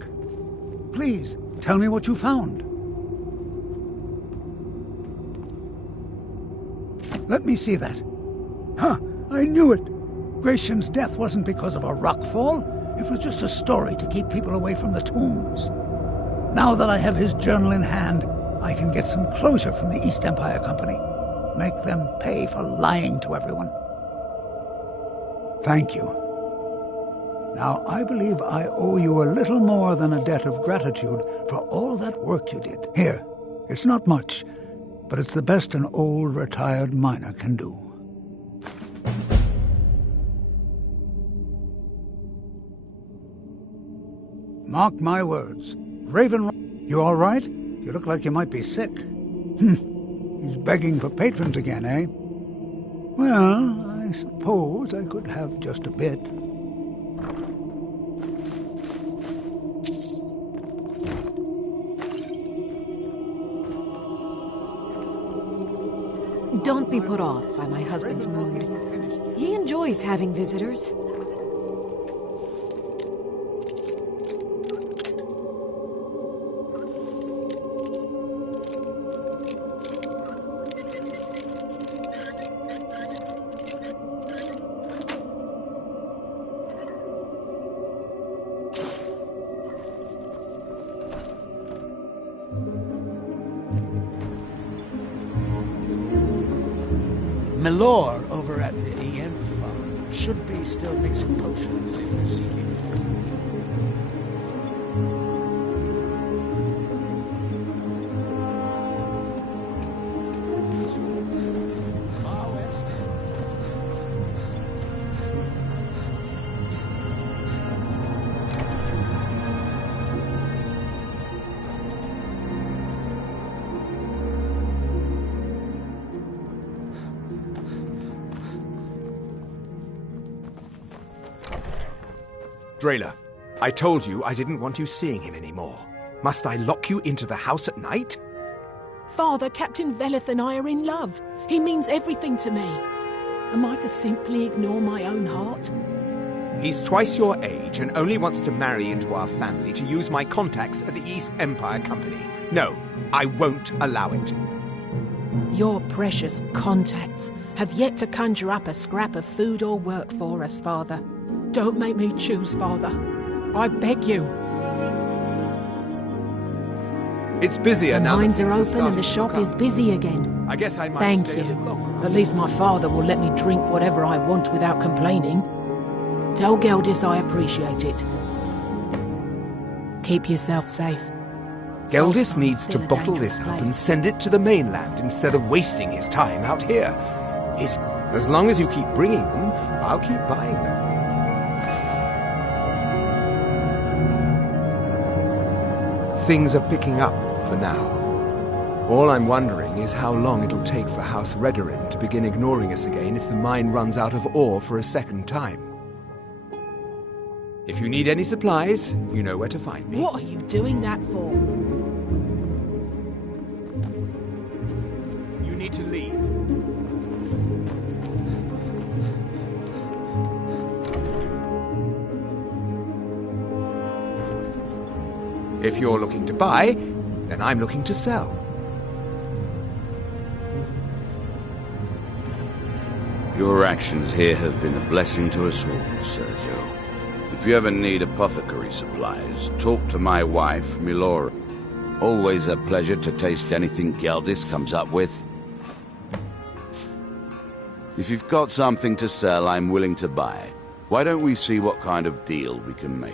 Please, tell me what you found. Let me see that. Huh, I knew it. Gratian's death wasn't because of a rock fall. It was just a story to keep people away from the tombs. Now that I have his journal in hand, I can get some closure from the East Empire Company. Make them pay for lying to everyone. Thank you. Now, I believe I owe you a little more than a debt of gratitude for all that work you did. Here, it's not much, but it's the best an old retired miner can do. Mark my words. Raven, you all right? You look like you might be sick. He's begging for patrons again, eh? Well, I suppose I could have just a bit. Don't be put off by my husband's mood. He enjoys having visitors. Milor over at the EM farm should be still mixing potions if we're seeking. Drayla, I told you I didn't want you seeing him anymore. Must I lock you into the house at night? Father, Captain Veleth and I are in love. He means everything to me. Am I to simply ignore my own heart? He's twice your age and only wants to marry into our family to use my contacts at the East Empire Company. No, I won't allow it. Your precious contacts have yet to conjure up a scrap of food or work for us, Father. Don't make me choose, Father. I beg you. It's busier the now. The mines are open and the shop is busy again. I guess I might Thank stay you. a little longer. At least my father will let me drink whatever I want without complaining. Tell Geldis I appreciate it. Keep yourself safe. Geldis needs to bottle this up and send it to the mainland instead of wasting his time out here. As long as you keep bringing them, I'll keep buying them. Things are picking up for now. All I'm wondering is how long it'll take for House Redorin to begin ignoring us again if the mine runs out of ore for a second time. If you need any supplies, you know where to find me. What are you doing that for? You need to leave. If you're looking to buy, then I'm looking to sell. Your actions here have been a blessing to us all, Sergio. If you ever need apothecary supplies, talk to my wife, Milora. Always a pleasure to taste anything Geldis comes up with. If you've got something to sell, I'm willing to buy. Why don't we see what kind of deal we can make?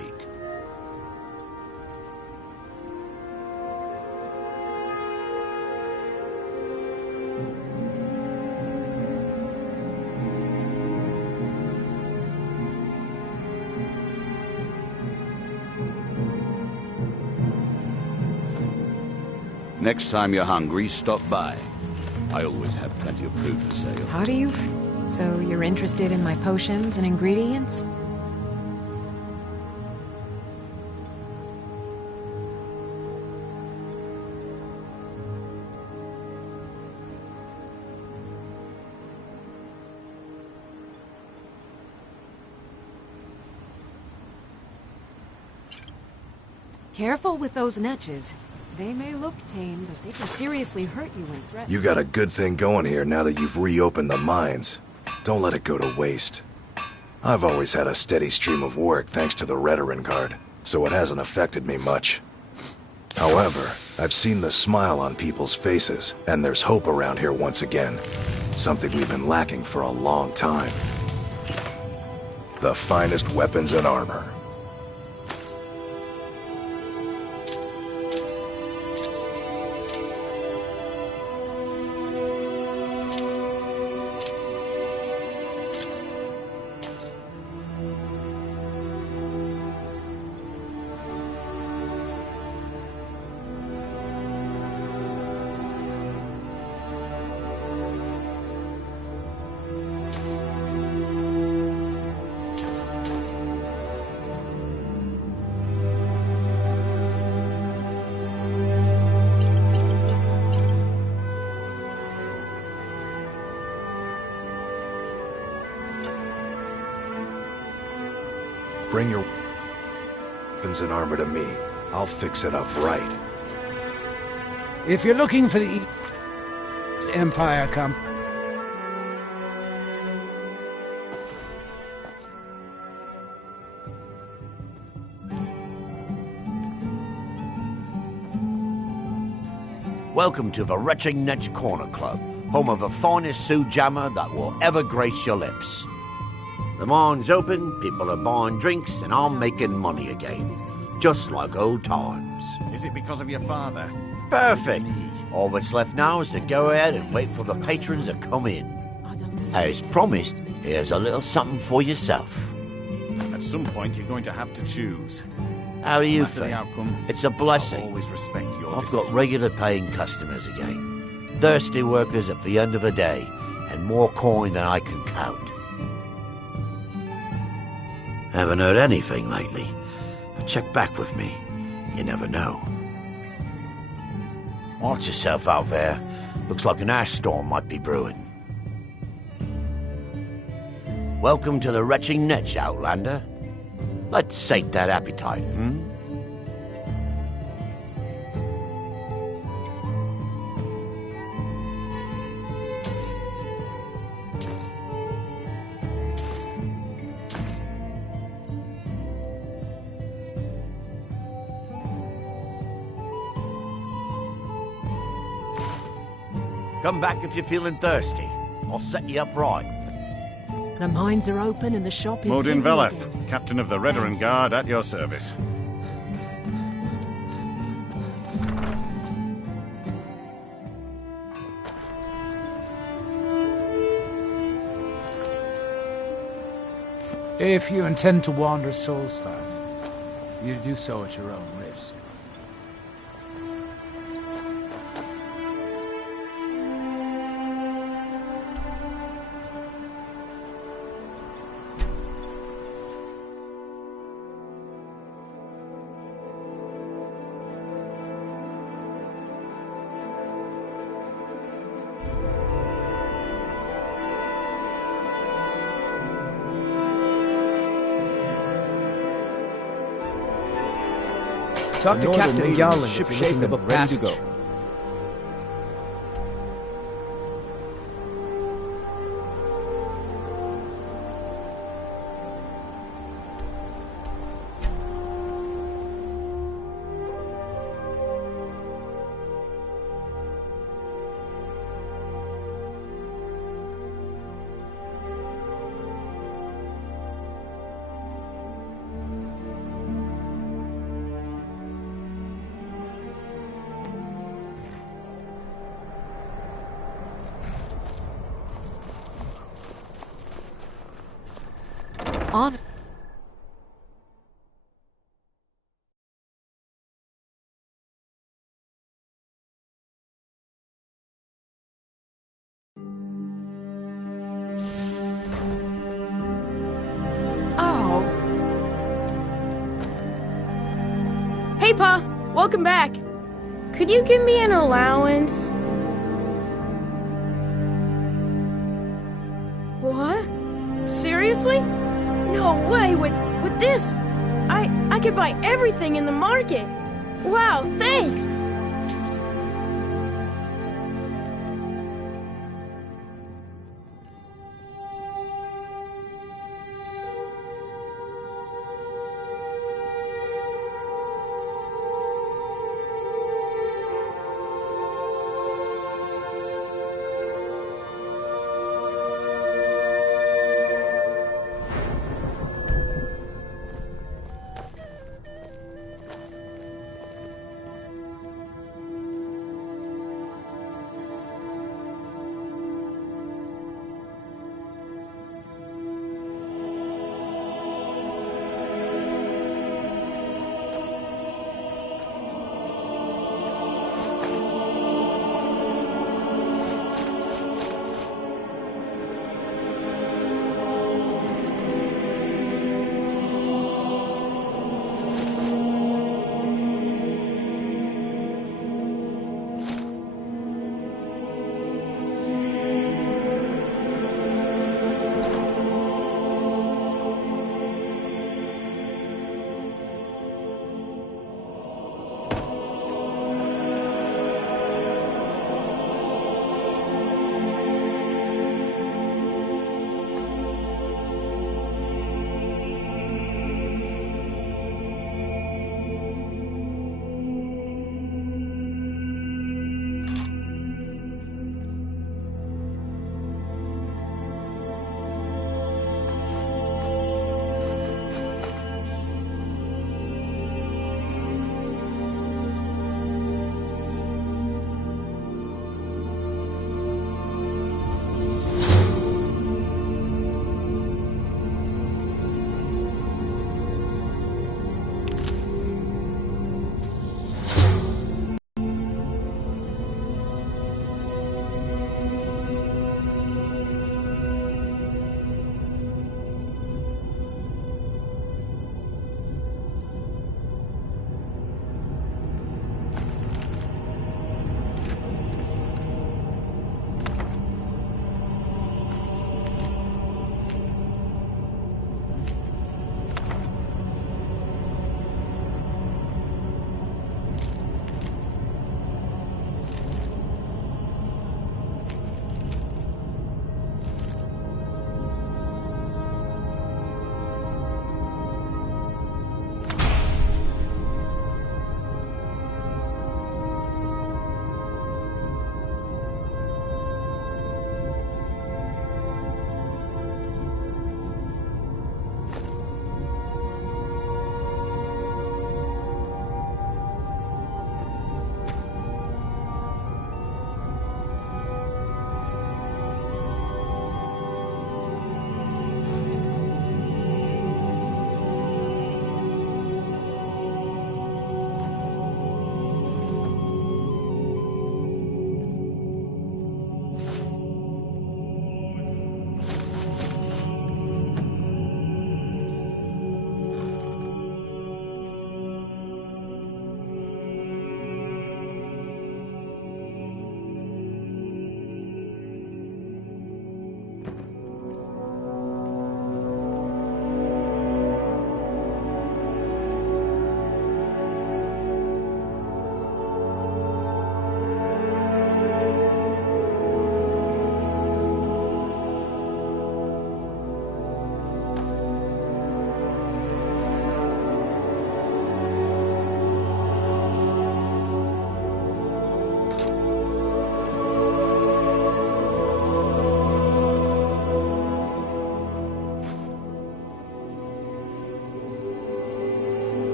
Next time you're hungry, stop by. I always have plenty of food for sale. How do you... So you're interested in my potions and ingredients? Careful with those netches. They may look tame, but they can seriously hurt you when threatened. You got a good thing going here now that you've reopened the mines. Don't let it go to waste. I've always had a steady stream of work thanks to the Veteran Guard, so it hasn't affected me much. However, I've seen the smile on people's faces, and there's hope around here once again. Something we've been lacking for a long time. The finest weapons and armor. Bring your weapons and armor to me. I'll fix it up right. If you're looking for the East Empire Welcome to the Retching Netch Corner Club, home of the finest Sioux jammer that will ever grace your lips. The mine's open, people are buying drinks, and I'm making money again. Just like old times. Is it because of your father? Perfect. All that's left now is to go ahead and wait for the patrons to come in. As promised, here's a little something for yourself. At some point, you're going to have to choose. How do you After feel? the outcome, It's a blessing. I'll always respect your I've decision. got regular paying customers again. Thirsty workers at the end of the day, and more coin than I can count. Haven't heard anything lately, but check back with me. You never know. Watch yourself out there. Looks like an ash storm might be brewing. Welcome to the Retching Netch, Outlander. Let's sate that appetite, hmm? Come back if you're feeling thirsty. I'll set you up right. The mines are open and the shop is Modin busy Veleth, again. Captain of the Veteran Guard, at your service. If you intend to wander Solstar, you do so at your own risk. Talk to Captain Yarlin, ship shape of a passage. Go. honor. Oh. Hey, Pa. Welcome back. Could you give me an allowance? What? Seriously? No way. With this, I could buy everything in the market. Wow, thanks.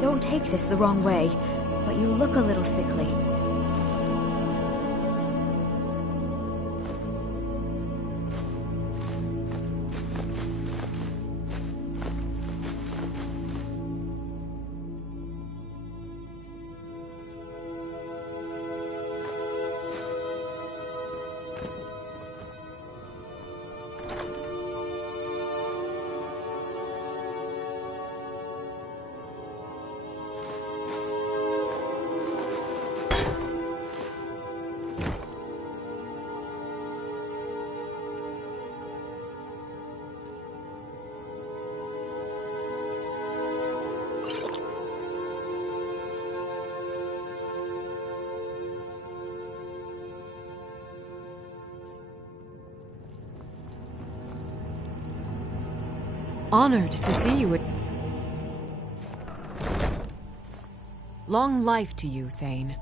Don't take this the wrong way, but you look a little sickly. Honored to see you. Long life to you, Thane.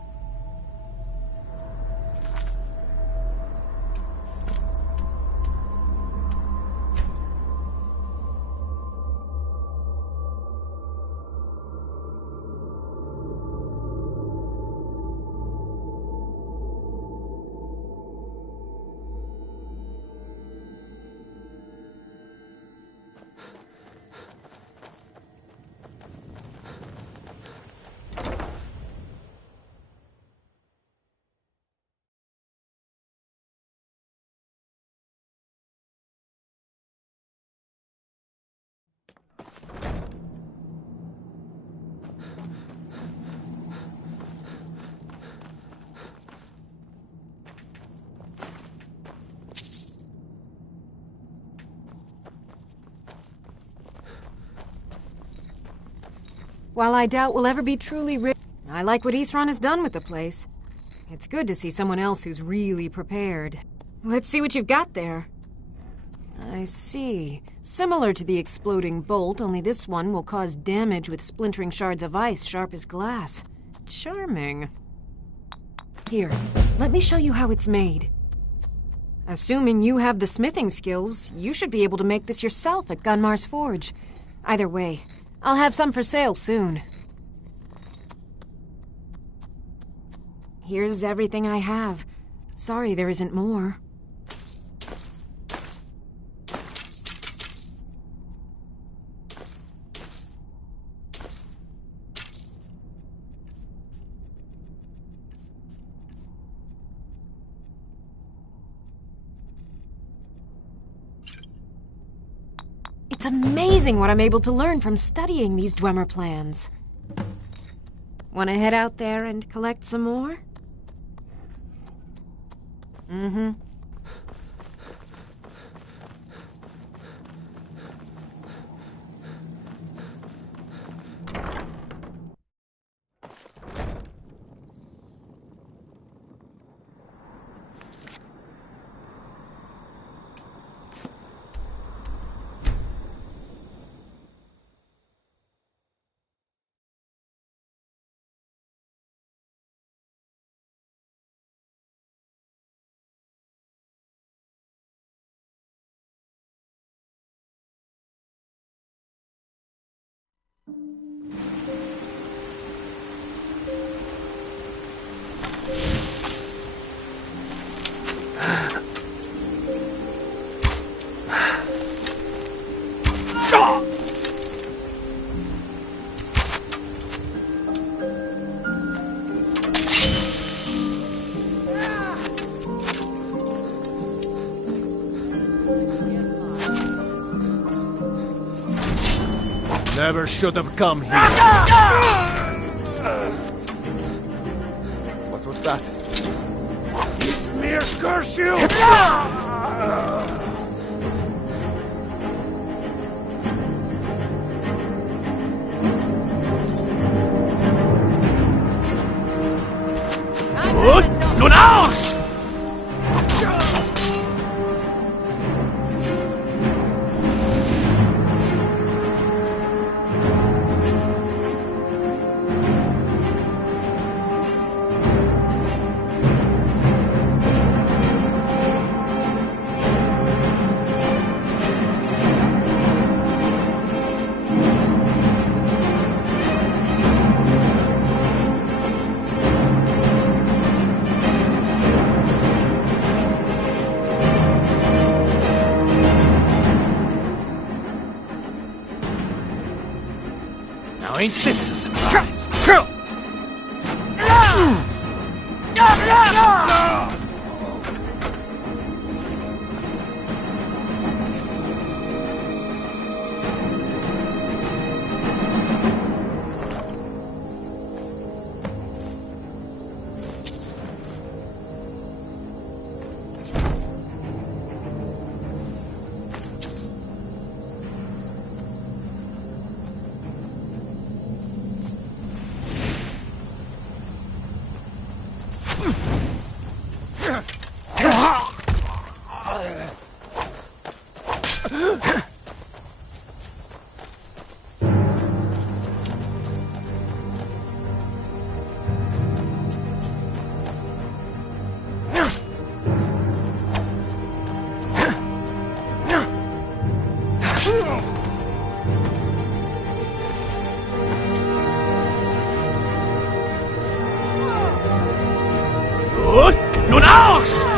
While I doubt we'll ever be truly rich, I like what Eastron has done with the place. It's good to see someone else who's really prepared. Let's see what you've got there. I see. Similar to the exploding bolt, only this one will cause damage with splintering shards of ice sharp as glass. Charming. Here, let me show you how it's made. Assuming you have the smithing skills, you should be able to make this yourself at Gunmar's Forge. Either way, I'll have some for sale soon. Here's everything I have. Sorry there isn't more. It's amazing what I'm able to learn from studying these Dwemer plans. Want to head out there and collect some more? Mm-hmm. Never should have come here. What was that? Smear, curse you! Lunaos! Now ain't this a surprise? Nun aus!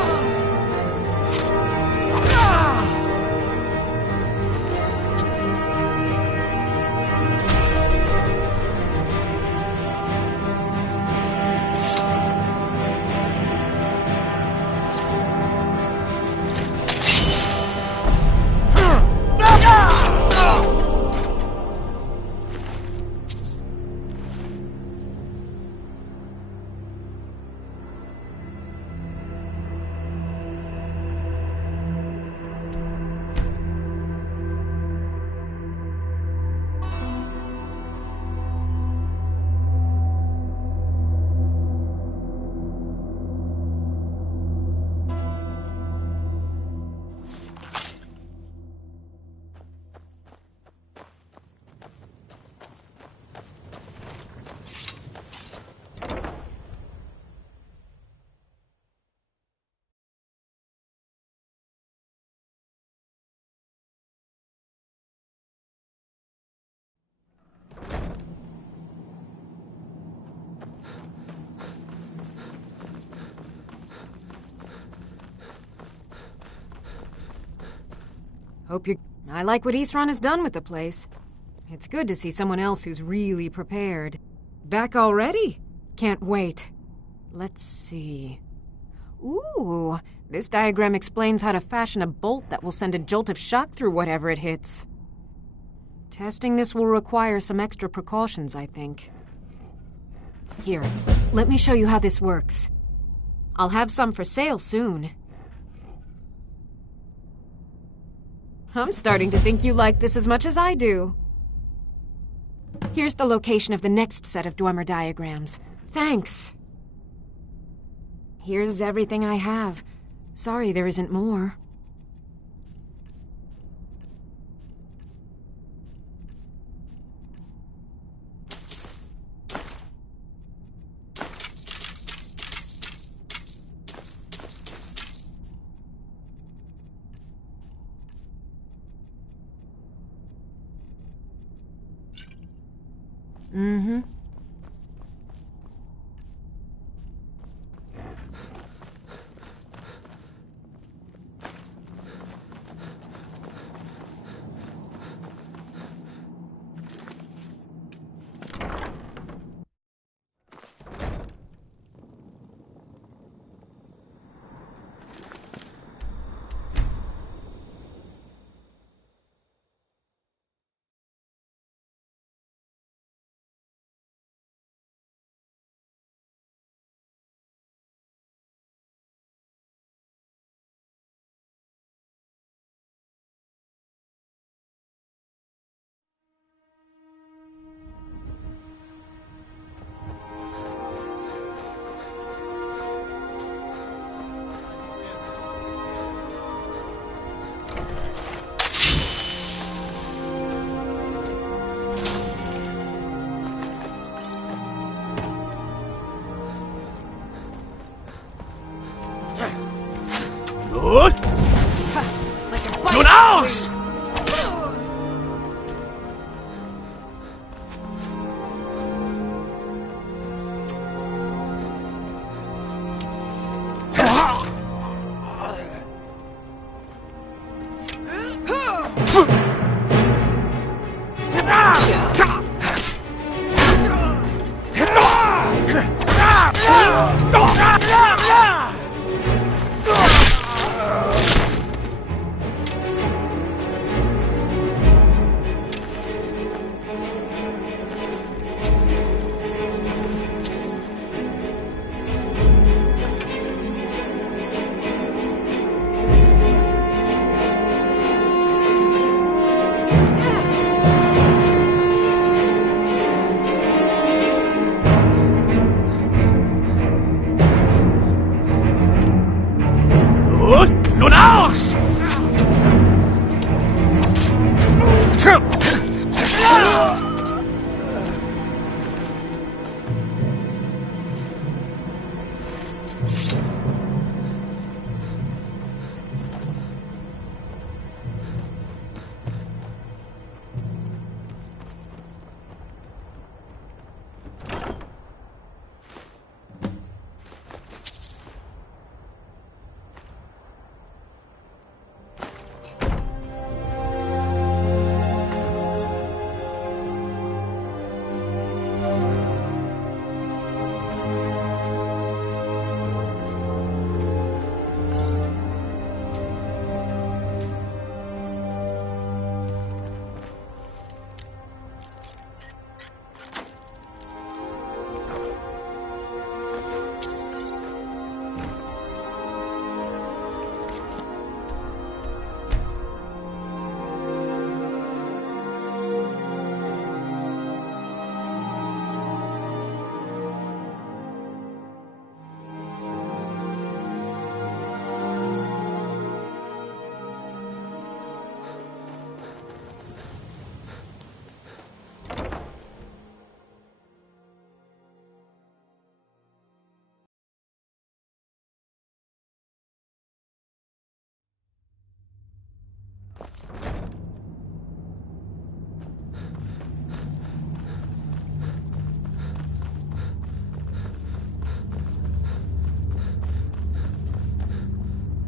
I like what Eastron has done with the place. It's good to see someone else who's really prepared. Back already? Can't wait. Let's see. Ooh, this diagram explains how to fashion a bolt that will send a jolt of shock through whatever it hits. Testing this will require some extra precautions, I think. Here, let me show you how this works. I'll have some for sale soon. I'm starting to think you like this as much as I do. Here's the location of the next set of Dwemer diagrams. Thanks. Here's everything I have. Sorry there isn't more. Mm-hmm. Nun aus!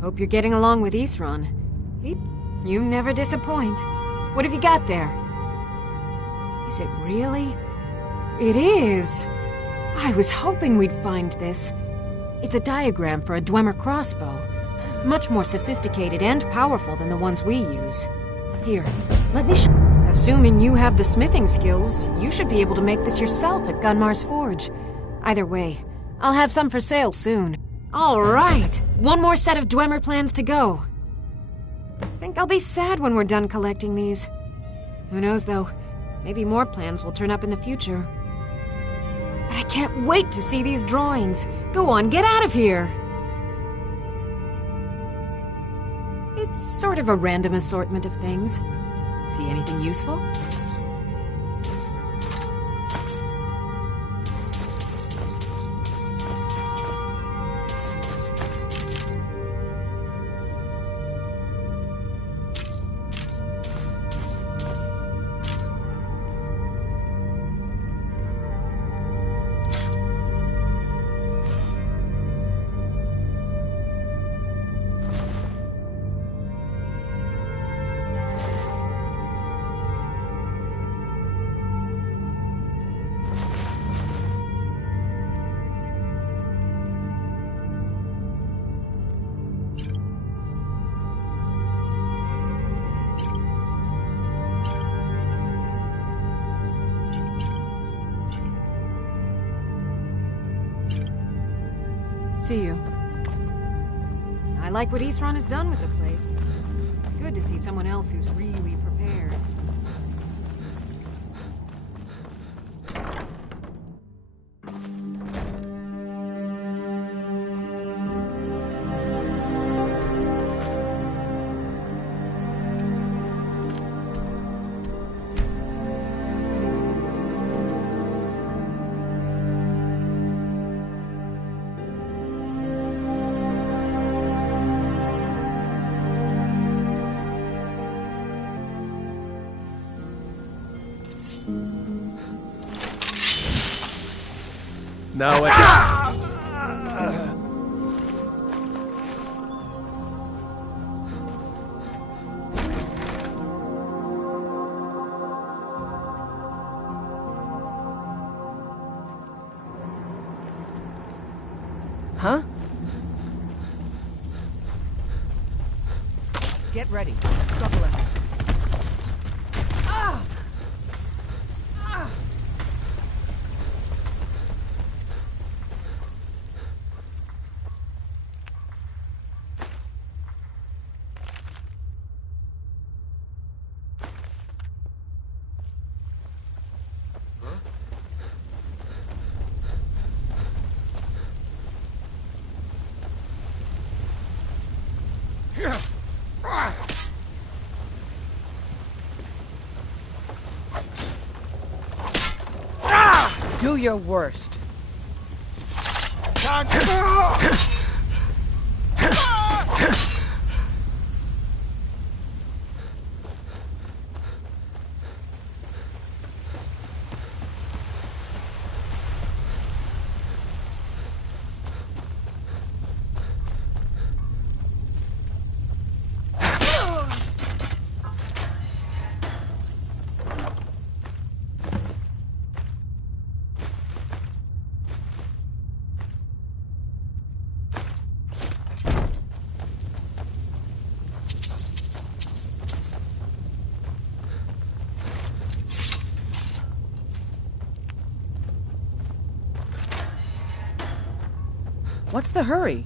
Hope you're getting along with Isran. You never disappoint. What have you got there? Is it really? It is! I was hoping we'd find this. It's a diagram for a Dwemer crossbow. Much more sophisticated and powerful than the ones we use. Here, let me Assuming you have the smithing skills, you should be able to make this yourself at Gunmar's Forge. Either way, I'll have some for sale soon. All right! One more set of Dwemer plans to go. Think I'll be sad when we're done collecting these. Who knows, though? Maybe more plans will turn up in the future. But I can't wait to see these drawings. Go on, get out of here! It's sort of a random assortment of things. See anything useful? See you. I like what Isran has done with the place. It's good to see someone else who's really prepared. Now Huh? Get ready. Trouble ahead. Ah! Ah! Do your worst. What's the hurry?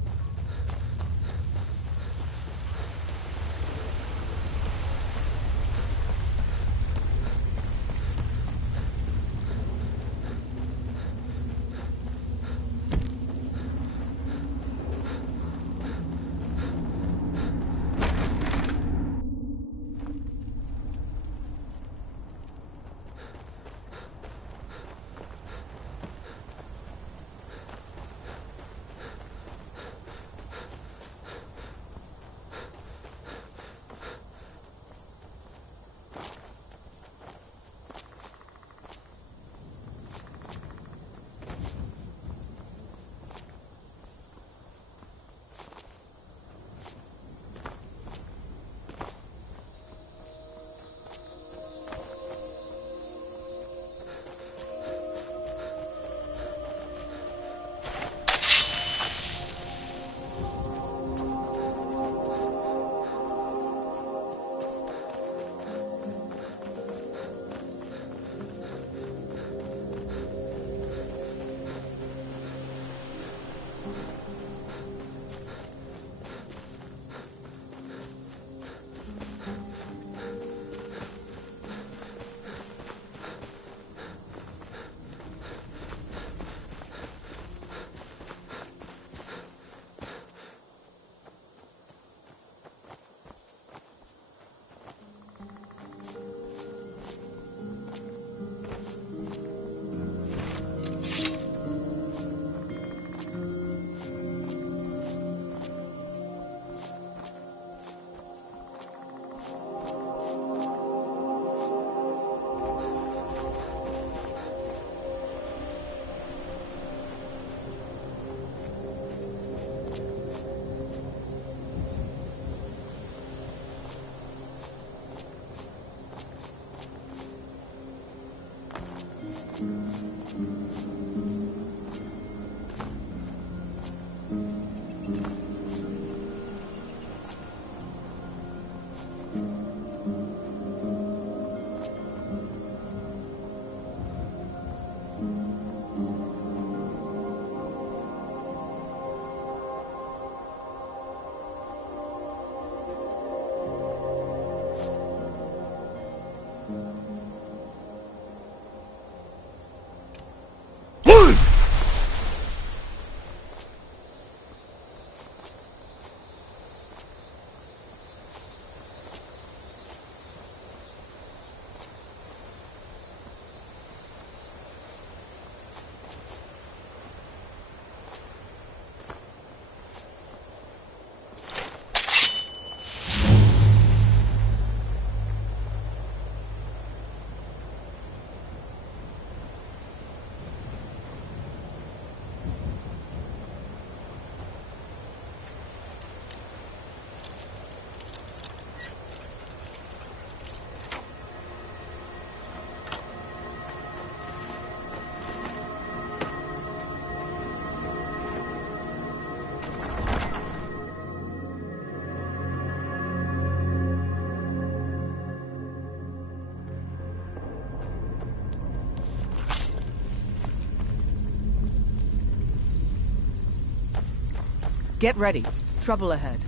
Get ready. Trouble ahead.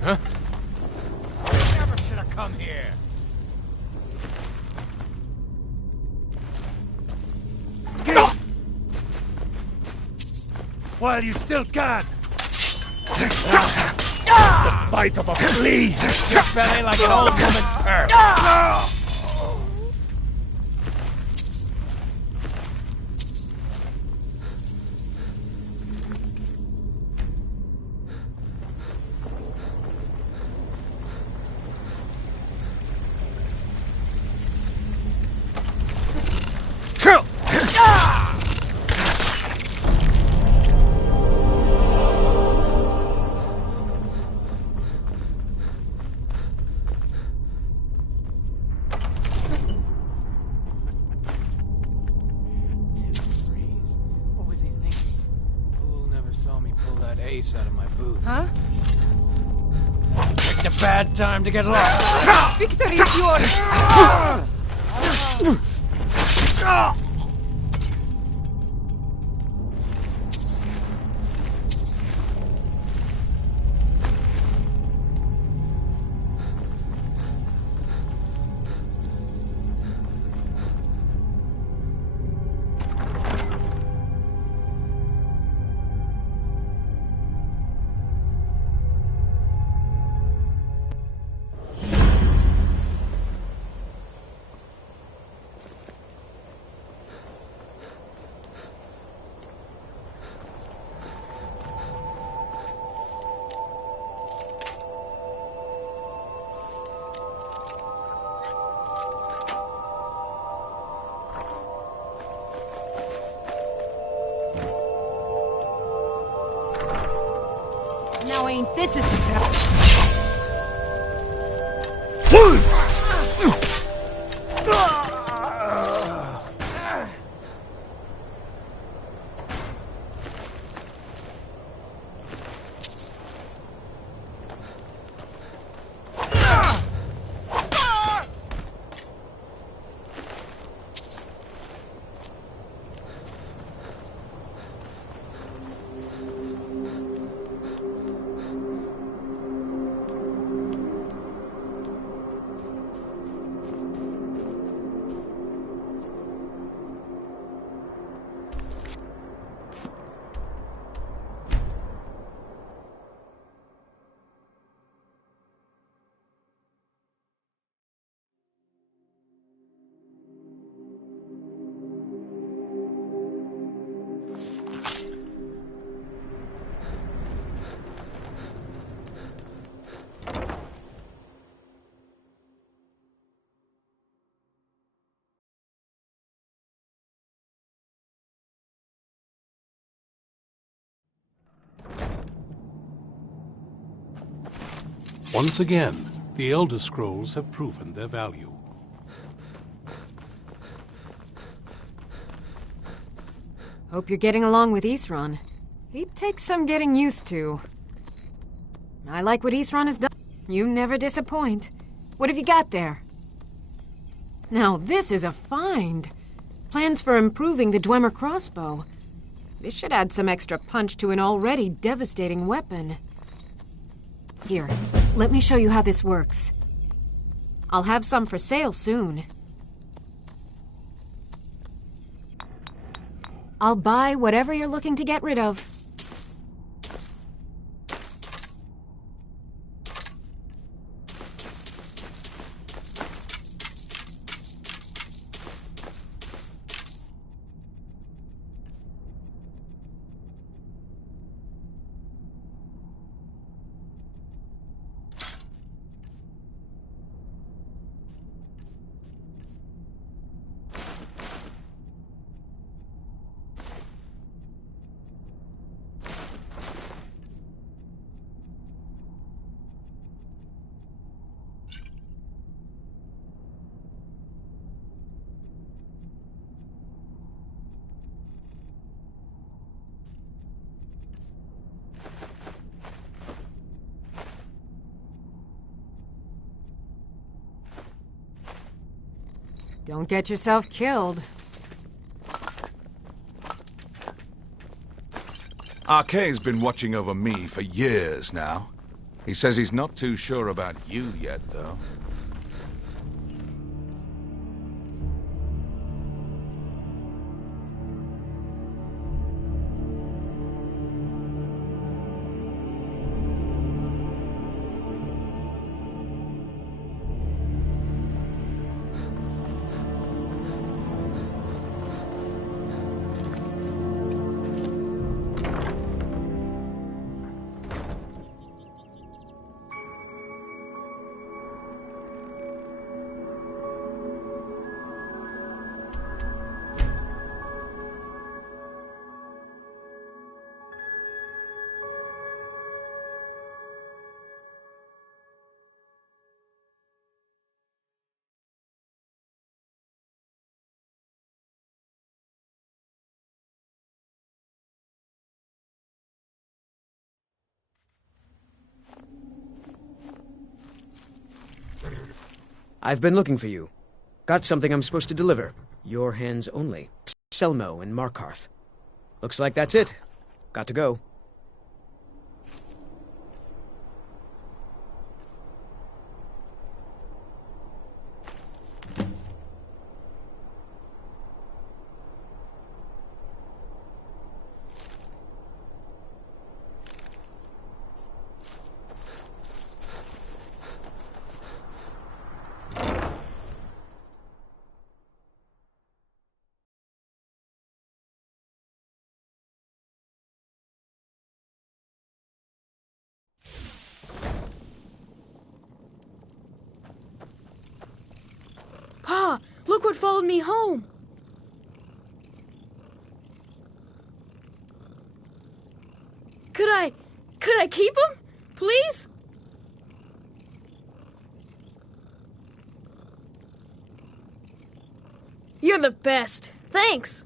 Huh? I never should have come here. while you still can. The bite of a flea. Your belly like an old woman. Time to get lost. Victory is yours! Ain't this a surprise? Once again, the Elder Scrolls have proven their value. Hope you're getting along with Isran. He takes some getting used to. I like what Isran has done. You never disappoint. What have you got there? Now this is a find. Plans for improving the Dwemer crossbow. This should add some extra punch to an already devastating weapon. Here, let me show you how this works. I'll have some for sale soon. I'll buy whatever you're looking to get rid of. Don't get yourself killed. RK's been watching over me for years now. He says he's not too sure about you yet, though. I've been looking for you. Got something I'm supposed to deliver. Your hands only. Selmo and Markarth. Looks like that's it. Got to go. Pa, look what followed me home. Could I keep him? Please? You're the best. Thanks.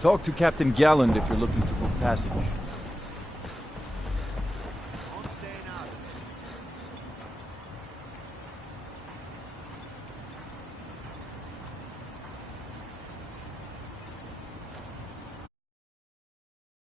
Talk to Captain Galland if you're looking to book passage.